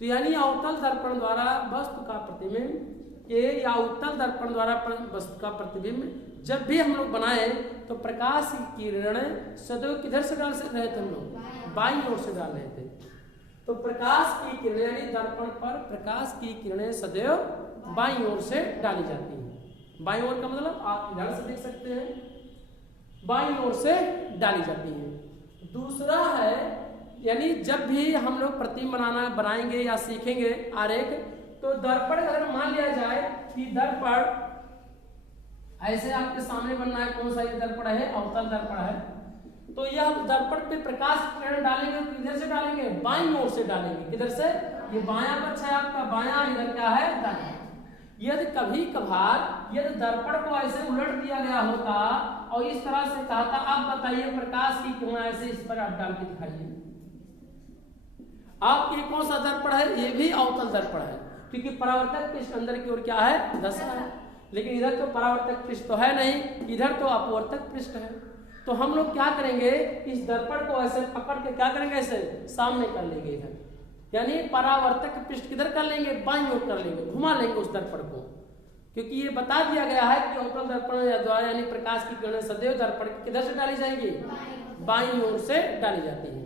तो यानी अवतल दर्पण द्वारा वस्तु का प्रतिबिंब या उत्तल दर्पण द्वारा वस्तु का प्रतिबिंब जब भी हम लोग बनाए तो प्रकाश की किरणें सदैव किधर से डाल रहे थे, हम लोग बाईं ओर से डाल रहे थे। तो प्रकाश की किरणें यानी दर्पण पर प्रकाश की किरणें सदैव बाईं ओर से डाली जाती हैं। बाईं ओर का मतलब आप इधर से देख सकते हैं, बाईं ओर से डाली जाती हैं। दूसरा है यानी जब भी हम लोग प्रतिबिंब बनाएंगे या सीखेंगे आरेख, तो दर्पण अगर मान लिया जाए कि दर्पण ऐसे आपके सामने बनना है, कौन सा ये दर्पण है, अवतल दर्पण है, तो यह दर्पण पे प्रकाश किरण डालेंगे, किधर से डालेंगे, बाईं ओर से डालेंगे। किधर से, ये बायां पक्ष है आपका, बायां, इधर क्या है, दायां। यदि कभी कभार यदि दर्पण को ऐसे उलट दिया गया होता और इस तरह से कहा था, आप बताइए प्रकाश की किरण ऐसे इस पर आप डाल के दिखाइए, आप ये कौन सा दर्पण है, ये भी अवतल दर्पण है, क्योंकि परावर्तक पृष्ठ अंदर की ओर क्या है, दशा है, लेकिन इधर तो परावर्तक पृष्ठ तो है नहीं, इधर तो अपवर्तक पृष्ठ है। तो हम लोग क्या करेंगे, इस दर्पण को ऐसे पकड़ के क्या करेंगे, ऐसे सामने कर लेंगे इधर, यानी परावर्तक पृष्ठ किधर कर लेंगे, बाईं ओर कर लेंगे, घुमा लेंगे उस दर्पण को, क्योंकि ये बता दिया गया है कि अवतल दर्पण या द्वारा यानी प्रकाश की किरणें सदैव दर्पण किधर से डाली जाएंगी, बाईं ओर से डाली जाती है।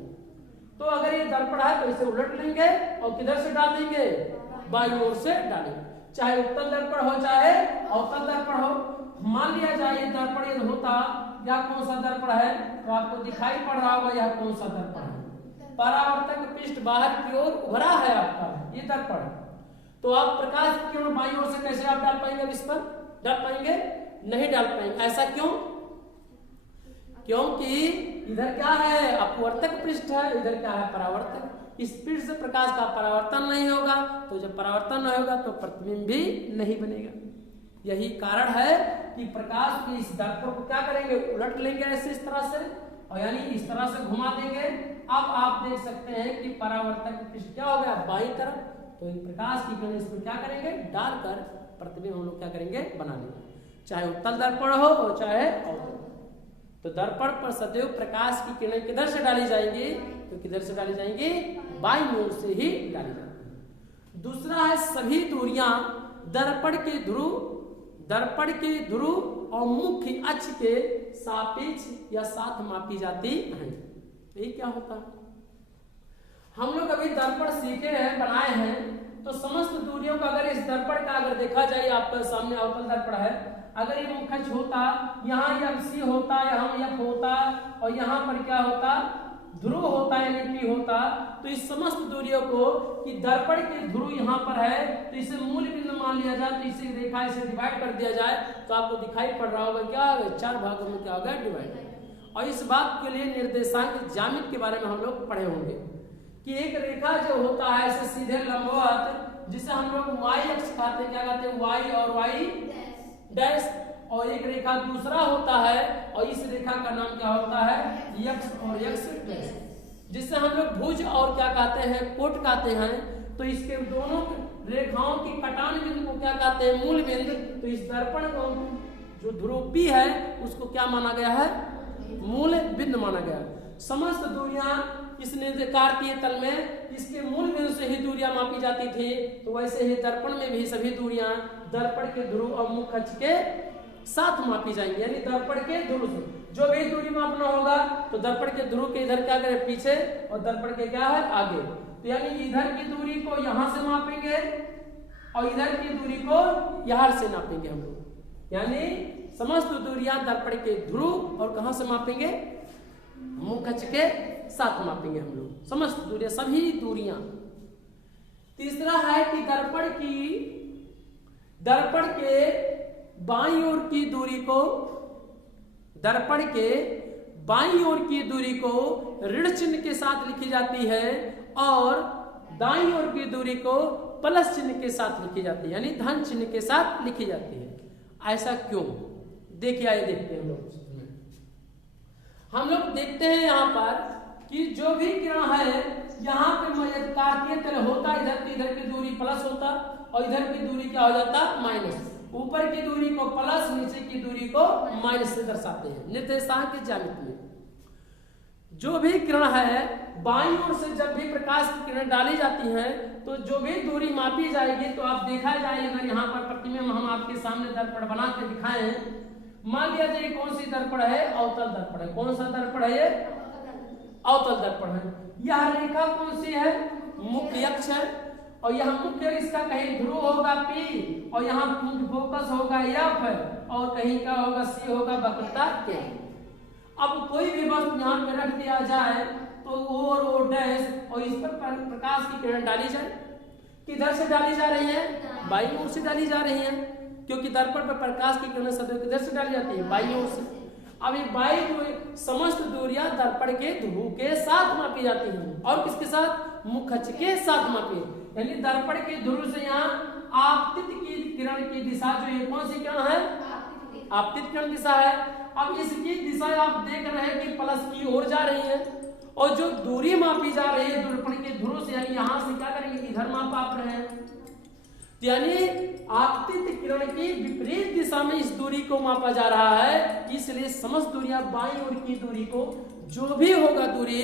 तो अगर ये दर्पण है तो इसे उलट लेंगे और किधर से डाल देंगे, बाईं ओर से डालेंगे, चाहे उत्तल दर्पण हो चाहे अवतल दर्पण हो। मान लिया जाए ये दर्पण यदि होता, यह कौन सा दर्पण है, तो आपको दिखाई पड़ रहा होगा यह कौन सा दर्पण है, परावर्तक पृष्ठ बाहर की ओर उभरा है आपका ये दर्पण, तो आप प्रकाश की किरण बाईं ओर से कैसे आप डाल पाएंगे, इस पर डाल पाएंगे, नहीं डाल पाएंगे। ऐसा क्यों, क्योंकि इधर क्या है, अपवर्तक पृष्ठ है, इधर क्या है, परावर्तक। इस पृष्ठ से प्रकाश का परावर्तन नहीं होगा, तो जब परावर्तन नहीं होगा तो प्रतिबिंब भी नहीं बनेगा। यही कारण है कि प्रकाश के इस दर्पण को क्या करेंगे, उलट लेंगे ऐसे इस तरह से, और यानी इस तरह से घुमा देंगे। अब आप देख सकते हैं कि परावर्तक पृष्ठ क्या हो गया, बाईं तरफ, तो प्रकाश की किरण इसमें क्या करेंगे, डालकर प्रतिबिंब हम लोग क्या करेंगे, बना लेंगे, चाहे उत्तल दर्पण हो और चाहे अवतल। तो दर्पण पर सदैव प्रकाश की किरणें किधर से डाली जाएंगी, तो किधर से डाली जाएंगी, बाईं ओर से ही डाली जाती है। दूसरा है सभी दूरियां दर्पण के ध्रुव और मुख्य अक्ष के सापेक्ष या साथ मापी जाती हैं। ये क्या होता है, हम लोग अभी दर्पण सीखे हैं, बनाए हैं, तो समस्त दूरियों का अगर इस दर्पण का अगर देखा जाए, आपके सामने अवतल दर्पण है, अगर ये मुख्य अक्ष होता, यहाँ यह सी होता, यहाँ यह होता और यहाँ पर क्या होता, ध्रुव होता यानी पी होता, तो इस समस्त दूरियों को कि दर्पण के ध्रुव यहाँ पर है तो इसे मूल बिंदु मान लिया जाए, तो इसे रेखा से डिवाइड कर दिया जाए, तो आपको दिखाई पड़ रहा होगा क्या होगा, 4 भागों में क्या होगा, डिवाइड। और इस बात के लिए निर्देशांक ज्यामिति के बारे में हम लोग पढ़े होंगे कि एक रेखा जो होता है ऐसे सीधे लंबवत, जिसे हम लोग वाई अक्ष कहते हैं, क्या कहते हैं, वाई और वाई डैश, और एक रेखा दूसरा होता है और इस रेखा का नाम क्या होता है, यक्ष और यक्ष डैश, जिससे हम लोग भुज और क्या कहते हैं, कोट कहते हैं। तो इसके दोनों रेखाओं की कटान बिंदु को क्या कहते हैं, मूल बिंदु। तो इस दर्पण को जो ध्रुव P है उसको क्या माना गया है, मूल बिंदु माना गया। समस्त दूरियां इस कार्तीय तल में इसके मूल बिंदु से ही दूरियां मापी जाती थी, तो वैसे ही दर्पण में भी सभी दूरियां दर्पण के ध्रुव और मुख्य अक्ष के साथ मापी जाएंगी, यानी दर्पण के ध्रुव से जो भी दूरी मापना होगा तो दर्पण के ध्रुव के इधर क्या करें, पीछे, और दर्पण के क्या है, आगे। तो यानी इधर की दूरी को यहां से मापेंगे और इधर की दूरी को यहां से नापेंगे हम लोग, यानी समस्त दूरियां दर्पण के ध्रुव और कहां से मापेंगे, मुख्य अक्ष के साथ मापेंगे हम लोग समस्त दूरियां, सभी दूरियां। तीसरा है कि दर्पण के बाईं ओर की दूरी को, दर्पण के बाईं ओर की दूरी को ऋण चिन्ह के साथ लिखी जाती है और दाईं ओर की दूरी को प्लस चिन्ह के साथ लिखी जाती है, यानी धन चिन्ह के साथ लिखी जाती है। ऐसा क्यों, देखिए आइए देखते हैं हम लोग देखते हैं यहाँ पर कि जो भी किरण है यहाँ पे कार्तीय तल होता, इधर की दूरी प्लस होता और इधर की दूरी क्या हो जाता, माइनस। ऊपर की दूरी को प्लस, नीचे की दूरी को माइनस से दर्शाते हैं निर्देशांक की ज्यामिति में। जो भी किरण है बाईं ओर से जब भी प्रकाश की किरण डाली जाती हैं तो जो भी दूरी मापी जाएगी, तो आप देखा जाए, अगर यहाँ पर प्रतिबिंब हम आपके सामने दर्पण बना के दिखाएं, मान लिया जाए कौन सी दर्पण है, अवतल दर्पण है। कौन सा दर्पण है ये, अवतल दर्पण है। यह रेखा कौन सी है, मुख्य अक्ष है, और यहाँ मुख्य इसका कहीं ध्रुव होगा P और यहाँ फोकस होगा F और कहीं का होगा C होगा वक्रता K। अब कोई भी वस्तु यहाँ पे रख दिया जाए तो O और O डैश और इस पर प्रकाश की किरण डाली जाए। किधर से डाली जा रही है? बाईं ओर से डाली जा रही है, क्योंकि दर्पण पर प्रकाश की किरण सदैव किधर से डाली जाती है? बाईं ओर से। अब ये बाईं समस्त दूरियां दर्पण के ध्रुव के साथ मापी जाती हैं और किसके साथ? मुख्य अक्ष के साथ मापी, यानी दर्पण के ध्रुव से यहाँ आपतित की किरण की दिशा जो है कौन सी किरण है? आपतित किरण दिशा है। अब इसकी दिशा आप देख रहे हैं कि प्लस की ओर जा रही है और जो दूरी मापी जा रही है दर्पण के ध्रुव से, यानी यहां से क्या करेंगे? इधर माप रहे हैं, यानी आपतित किरण की विपरीत दिशा में इस दूरी को मापा जा रहा है। इसलिए समस्त दूरियां बाईं ओर की दूरी को जो भी होगा दूरी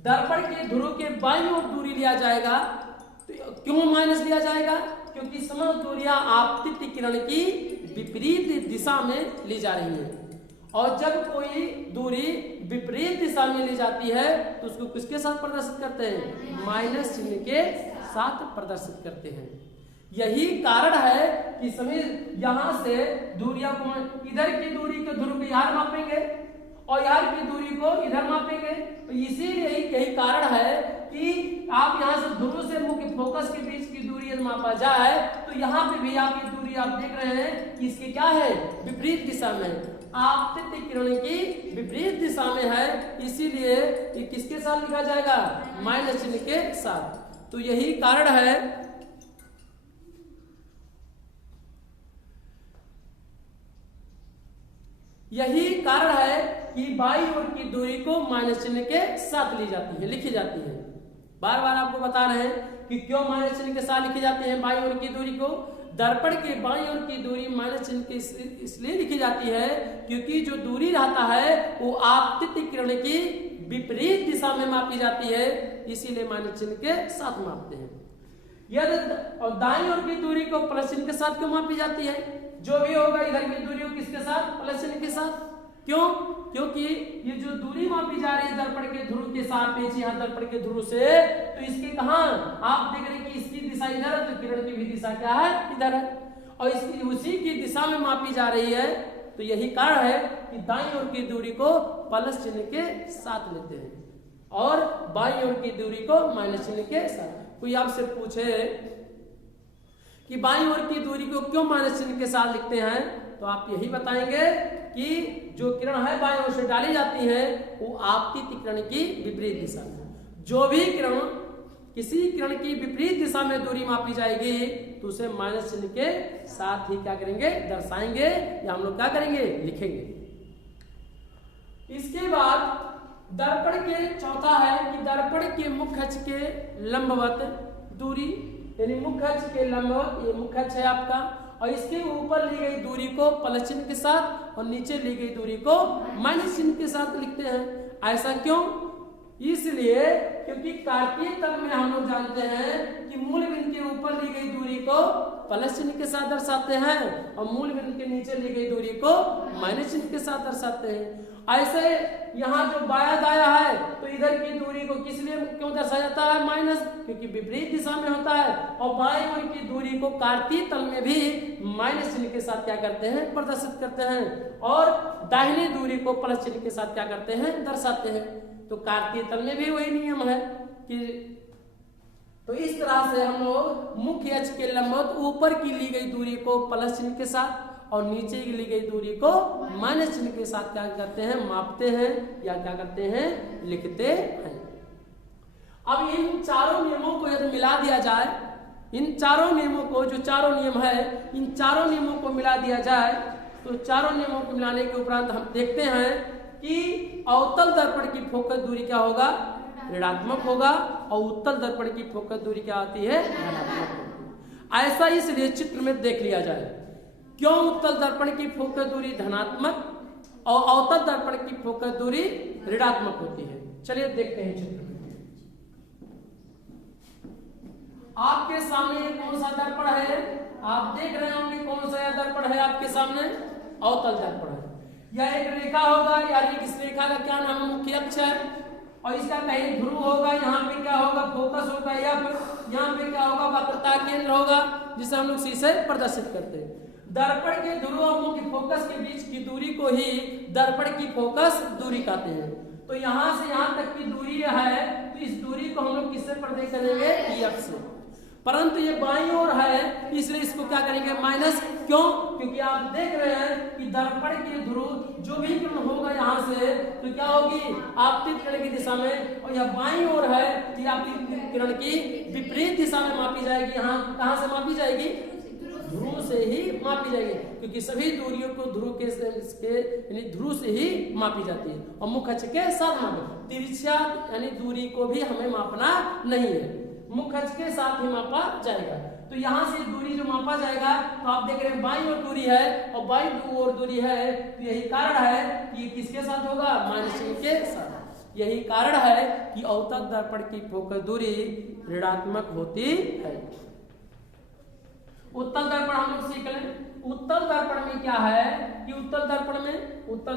दर्पण के ध्रुव के बाईं ओर दूरी लिया जाएगा। तो क्यों माइनस लिया जाएगा? क्योंकि समस्त दूरियां आपतित किरण की विपरीत दिशा में ली जा रही है और जब कोई दूरी विपरीत दिशा में ली जाती है तो उसको किसके साथ प्रदर्शित करते हैं? माइनस चिन्ह के साथ प्रदर्शित करते हैं। यही कारण है कि सभी यहां से दूरियां को इधर की दूरी के ध्रुव को यहां मापेंगे और यार की दूरी को इधर मापेंगे। तो इसीलिए यही कारण है कि आप यहां से ध्रुव से मुख्य फोकस के बीच की दूरी यदि मापा जाए तो यहाँ पे भी आपकी दूरी आप देख रहे हैं कि इसके क्या है? विपरीत दिशा में, आपतित किरण की विपरीत दिशा में है। इसीलिए ये किसके साथ लिखा जाएगा? माइनस चिन्ह के साथ। तो यही कारण है कि बाईं ओर की दूरी को माइनस चिन्ह के साथ ली जाती है, लिखी जाती है। बार बार आपको बता रहे हैं कि क्यों माइनस चिन्ह के साथ लिखी जाती है बाईं ओर की दूरी को। दर्पण के बाईं ओर की दूरी माइनस चिन्ह के इसलिए लिखी जाती है क्योंकि जो दूरी रहता है वो आपतित किरण की विपरीत दिशा में मापी जाती है, इसीलिए माइनस चिन्ह के साथ मापते हैं। यदि दाईं ओर की दूरी को प्लस चिन्ह के साथ क्यों मापी जाती है? जो भी होगा इधर की दूरी को किसके साथ? प्लस चिन्ह के साथ। क्यों? क्योंकि ये जो दूरी मापी जा रही है दर्पण के ध्रुव के सापेक्ष, यहाँ दर्पण के ध्रुव से, तो इसके कहाँ आप देख रहे हैं कि इसकी दिशा इधर है तो किरण की भी दिशा क्या है? इधर है और इसकी उसी की दिशा में मापी जा रही है। तो यही कारण है कि दाईं ओर की दूरी को प्लस चिन्ह के साथ लेते हैं और बाईं ओर की दूरी को माइनस चिन्ह के साथ। कोई आपसे पूछे कि बाईं ओर की दूरी को क्यों माइनस चिन्ह के साथ लिखते हैं, तो आप यही बताएंगे कि जो किरण है बाईं ओर से डाली जाती है वो आपतित किरण की विपरीत दिशा में। जो भी किरण किसी किरण की विपरीत दिशा में दूरी मापी जाएगी तो उसे माइनस चिन्ह के साथ ही क्या करेंगे? दर्शाएंगे या हम लोग क्या करेंगे? लिखेंगे। इसके बाद दर्पण के चौथा है कि दर्पण के मुख्य अक्ष के लंबवत दूरी, यानी मुख्य अक्ष के लंबवत, ये मुख्य अक्ष है आपका और इसके ऊपर ली गई दूरी को प्लस चिन्ह के साथ और नीचे ली गई दूरी को माइनस चिन्ह के साथ लिखते हैं। ऐसा क्यों? इसलिए क्योंकि कार्तीय तल में हम लोग जानते हैं कि मूल बिंदु के ऊपर ली गई दूरी को प्लस चिन्ह के साथ दर्शाते हैं और मूल बिंदु के नीचे ली गई दूरी को माइनस चिन्ह के साथ दर्शाते हैं। ऐसे यहाँ जो बाया दाया है तो इधर की दूरी को किस लिए क्यों दर्शाया जाता है? माइनस, क्योंकि विपरीत दिशा में होता है और बाएं ओर की दूरी को कार्तीय तल में भी माइनस चिन्ह के साथ क्या करते हैं? प्रदर्शित करते हैं और दाहिनी दूरी को प्लस चिन्ह के साथ क्या करते हैं? दर्शाते हैं। तो कार्तीय तल में भी वही नियम है कि तो इस तरह से हम लोग मुख्य अक्ष के लंबवत ऊपर की ली गई दूरी को प्लस चिन्ह के साथ और नीचे की ली गई दूरी को माइनस चिन्ह के साथ क्या करते हैं? मापते हैं या क्या करते हैं? लिखते हैं। अब इन चारों नियमों को यदि मिला दिया जाए, इन चारों नियमों को, जो चारों नियम है इन चारों नियमों को मिला दिया जाए तो चारों नियमों को मिलाने के उपरांत हम देखते हैं कि अवतल दर्पण की फोकस दूरी क्या होगा? ऋणात्मक होगा और उत्तल दर्पण की फोकस दूरी क्या होती है? धनात्मक। ऐसा इसलिए चित्र में देख लिया जाए क्यों उत्तल दर्पण की फोकस दूरी धनात्मक और अवतल दर्पण की फोकस दूरी ऋणात्मक होती है। चलिए देखते हैं चित्र में। आपके सामने कौन सा दर्पण है? आप देख रहे होंगे कौन सा दर्पण है आपके सामने? अवतल दर्पण है। यह एक रेखा होगा, यानी इस रेखा का क्या नाम है? मुख्य अक्ष है और इसका कहीं ध्रुव होगा, यहाँ पे क्या होगा? फोकस होगा या फिर यहाँ पे क्या होगा? वक्रता केंद्र होगा जिसे हम लोग सी से प्रदर्शित करते हैं। दर्पण के ध्रुव और मुख्य फोकस के बीच की दूरी को ही दर्पण की फोकस दूरी कहते हैं। तो यहाँ से यहाँ तक की दूरी है, तो इस दूरी को हम लोग किससे प्रदर्शित करेंगे, एफ से। परंतु ये बाईं ओर है, इसलिए इसको क्या करेंगे, माइनस। क्यों? क्योंकि आप देख रहे हैं कि दर्पण के ध्रुव जो भी किरण होगा यहाँ से, तो क्या होगी, आपतित किरण की दिशा में, और यह बाईं ओर है, ये आपतित किरण की विपरीत दिशा में मापी जाएगी। यहाँ कहाँ से मापी जाएगी, ध्रुव से ही मापी जाएगी, क्योंकि सभी दूरियों को ध्रुव के यानी ध्रुव से ही मापी जाती है। और मुख्य अक्ष के साथ मापे, तिरछा यानी दूरी को भी हमें मापना नहीं है, मुख्य अक्ष के साथ ही मापा जाएगा। तो यहाँ से दूरी जो मापा जाएगा, तो आप देख रहे हैं बाईं ओर दूरी है और बाईं ओर दूरी है, तो यही कारण है कि ये किसके साथ होगा, माइनस चिन्ह के साथ। यही कारण है कि अवतल दर्पण की फोकस दूरी ऋणात्मक होती है। उत्तल दर्पण हम लोग सीख लें। उत्तल दर्पण में क्या है कि उत्तल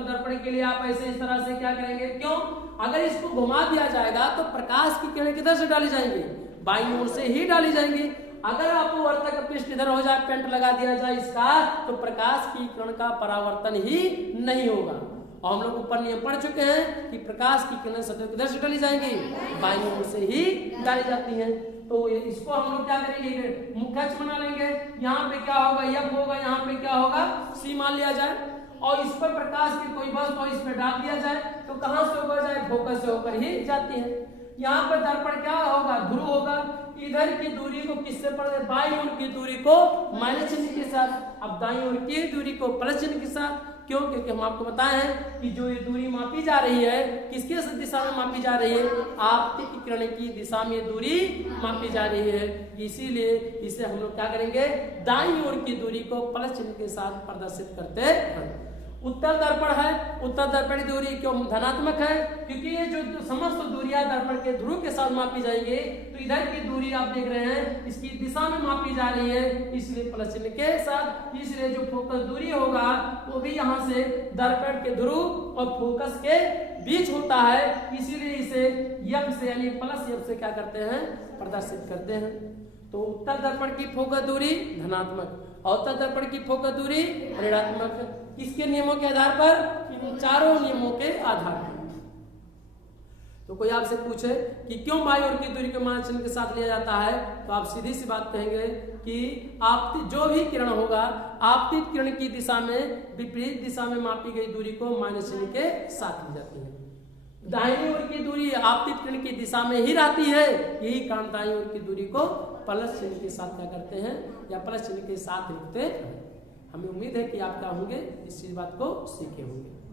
दर्पण के लिए आप ऐसे इस तरह से क्या करेंगे, क्यों, अगर इसको घुमा दिया जाएगा तो प्रकाश की किरण किधर से डाली जाएंगी, बाईं ओर से ही डाली जाएंगी। अगर आपको वर्तक पृष्ठ इधर हो जाए, पेंट लगा दिया जाए इसका, तो प्रकाश की किरण का परावर्तन ही नहीं होगा। और हम लोग ऊपर नियम पढ़ चुके हैं कि प्रकाश की किरण सदैव किधर से डाली जाएंगी, बाईं ओर से ही डाली जाती हैं। तो इसको हम लोग क्या करेंगे, मुख्य अक्ष बना लेंगे। यहाँ पे क्या होगा, एफ होगा, यहाँ पे क्या होगा, सी मान लिया जाए, और इस पर प्रकाश की कोई वस्तु इस पर डाल दिया जाए, तो कहाँ से होकर जाए, फोकस से होकर ही जाती है। यहाँ पर दर्पण क्या होगा, ध्रुव होगा। इधर की दूरी को किससे पढ़े, बाईं ओर की दूरी को माइनस चिन्ह के साथ, अब दाईं ओर की दूरी को प्लस चिन्ह के साथ। क्यों? क्योंकि हम आपको बताए हैं कि जो ये दूरी मापी जा रही है, किसके दिशा में मापी जा रही है, आपतित किरण की दिशा में दूरी मापी जा रही है। इसीलिए इसे हम लोग क्या करेंगे, दाईं ओर की दूरी को प्लस चिन्ह के साथ प्रदर्शित करते हैं। उत्तल दर्पण है, उत्तल दर्पण की दूरी क्यों धनात्मक है, क्योंकि ये जो समस्त दूरियां दर्पण के ध्रुव के साथ मापी जाएंगे, तो इधर की दूरी आप देख रहे हैं इसकी दिशा में मापी जा रही है, इसलिए प्लस चिन्ह के साथ। इसलिए जो फोकस दूरी होगा वो भी यहाँ से दर्पण के ध्रुव और फोकस के बीच होता है, इसीलिए इसे एफ से यानी प्लस एफ से क्या करते हैं, प्रदर्शित करते हैं। तो उत्तल दर्पण की फोकस दूरी धनात्मक, अवतल दर्पण की फोकस दूरी ऋणात्मक। किसके नियमों के आधार पर, इन चारों नियमों के आधार पर। तो कोई आपसे पूछे कि क्यों बाईं ओर की दूरी को माइनस चिन्ह के साथ लिया जाता है, तो आप सीधी सी बात कहेंगे कि आपतित जो भी किरण होगा, आपतित किरण की दिशा में विपरीत दिशा में मापी गई दूरी को माइनस चिन्ह के साथ ली जाती है। दाहिनी ओर की दूरी आपतित किरण की दिशा में ही रहती है, यही कारण दाईं ओर की दूरी को प्लस चिन्ह के साथ क्या करते हैं, या प्लस चिन्ह के साथ लिखते हैं। हमें उम्मीद है कि आप क्या होंगे, इस चीज बात को सीखे होंगे।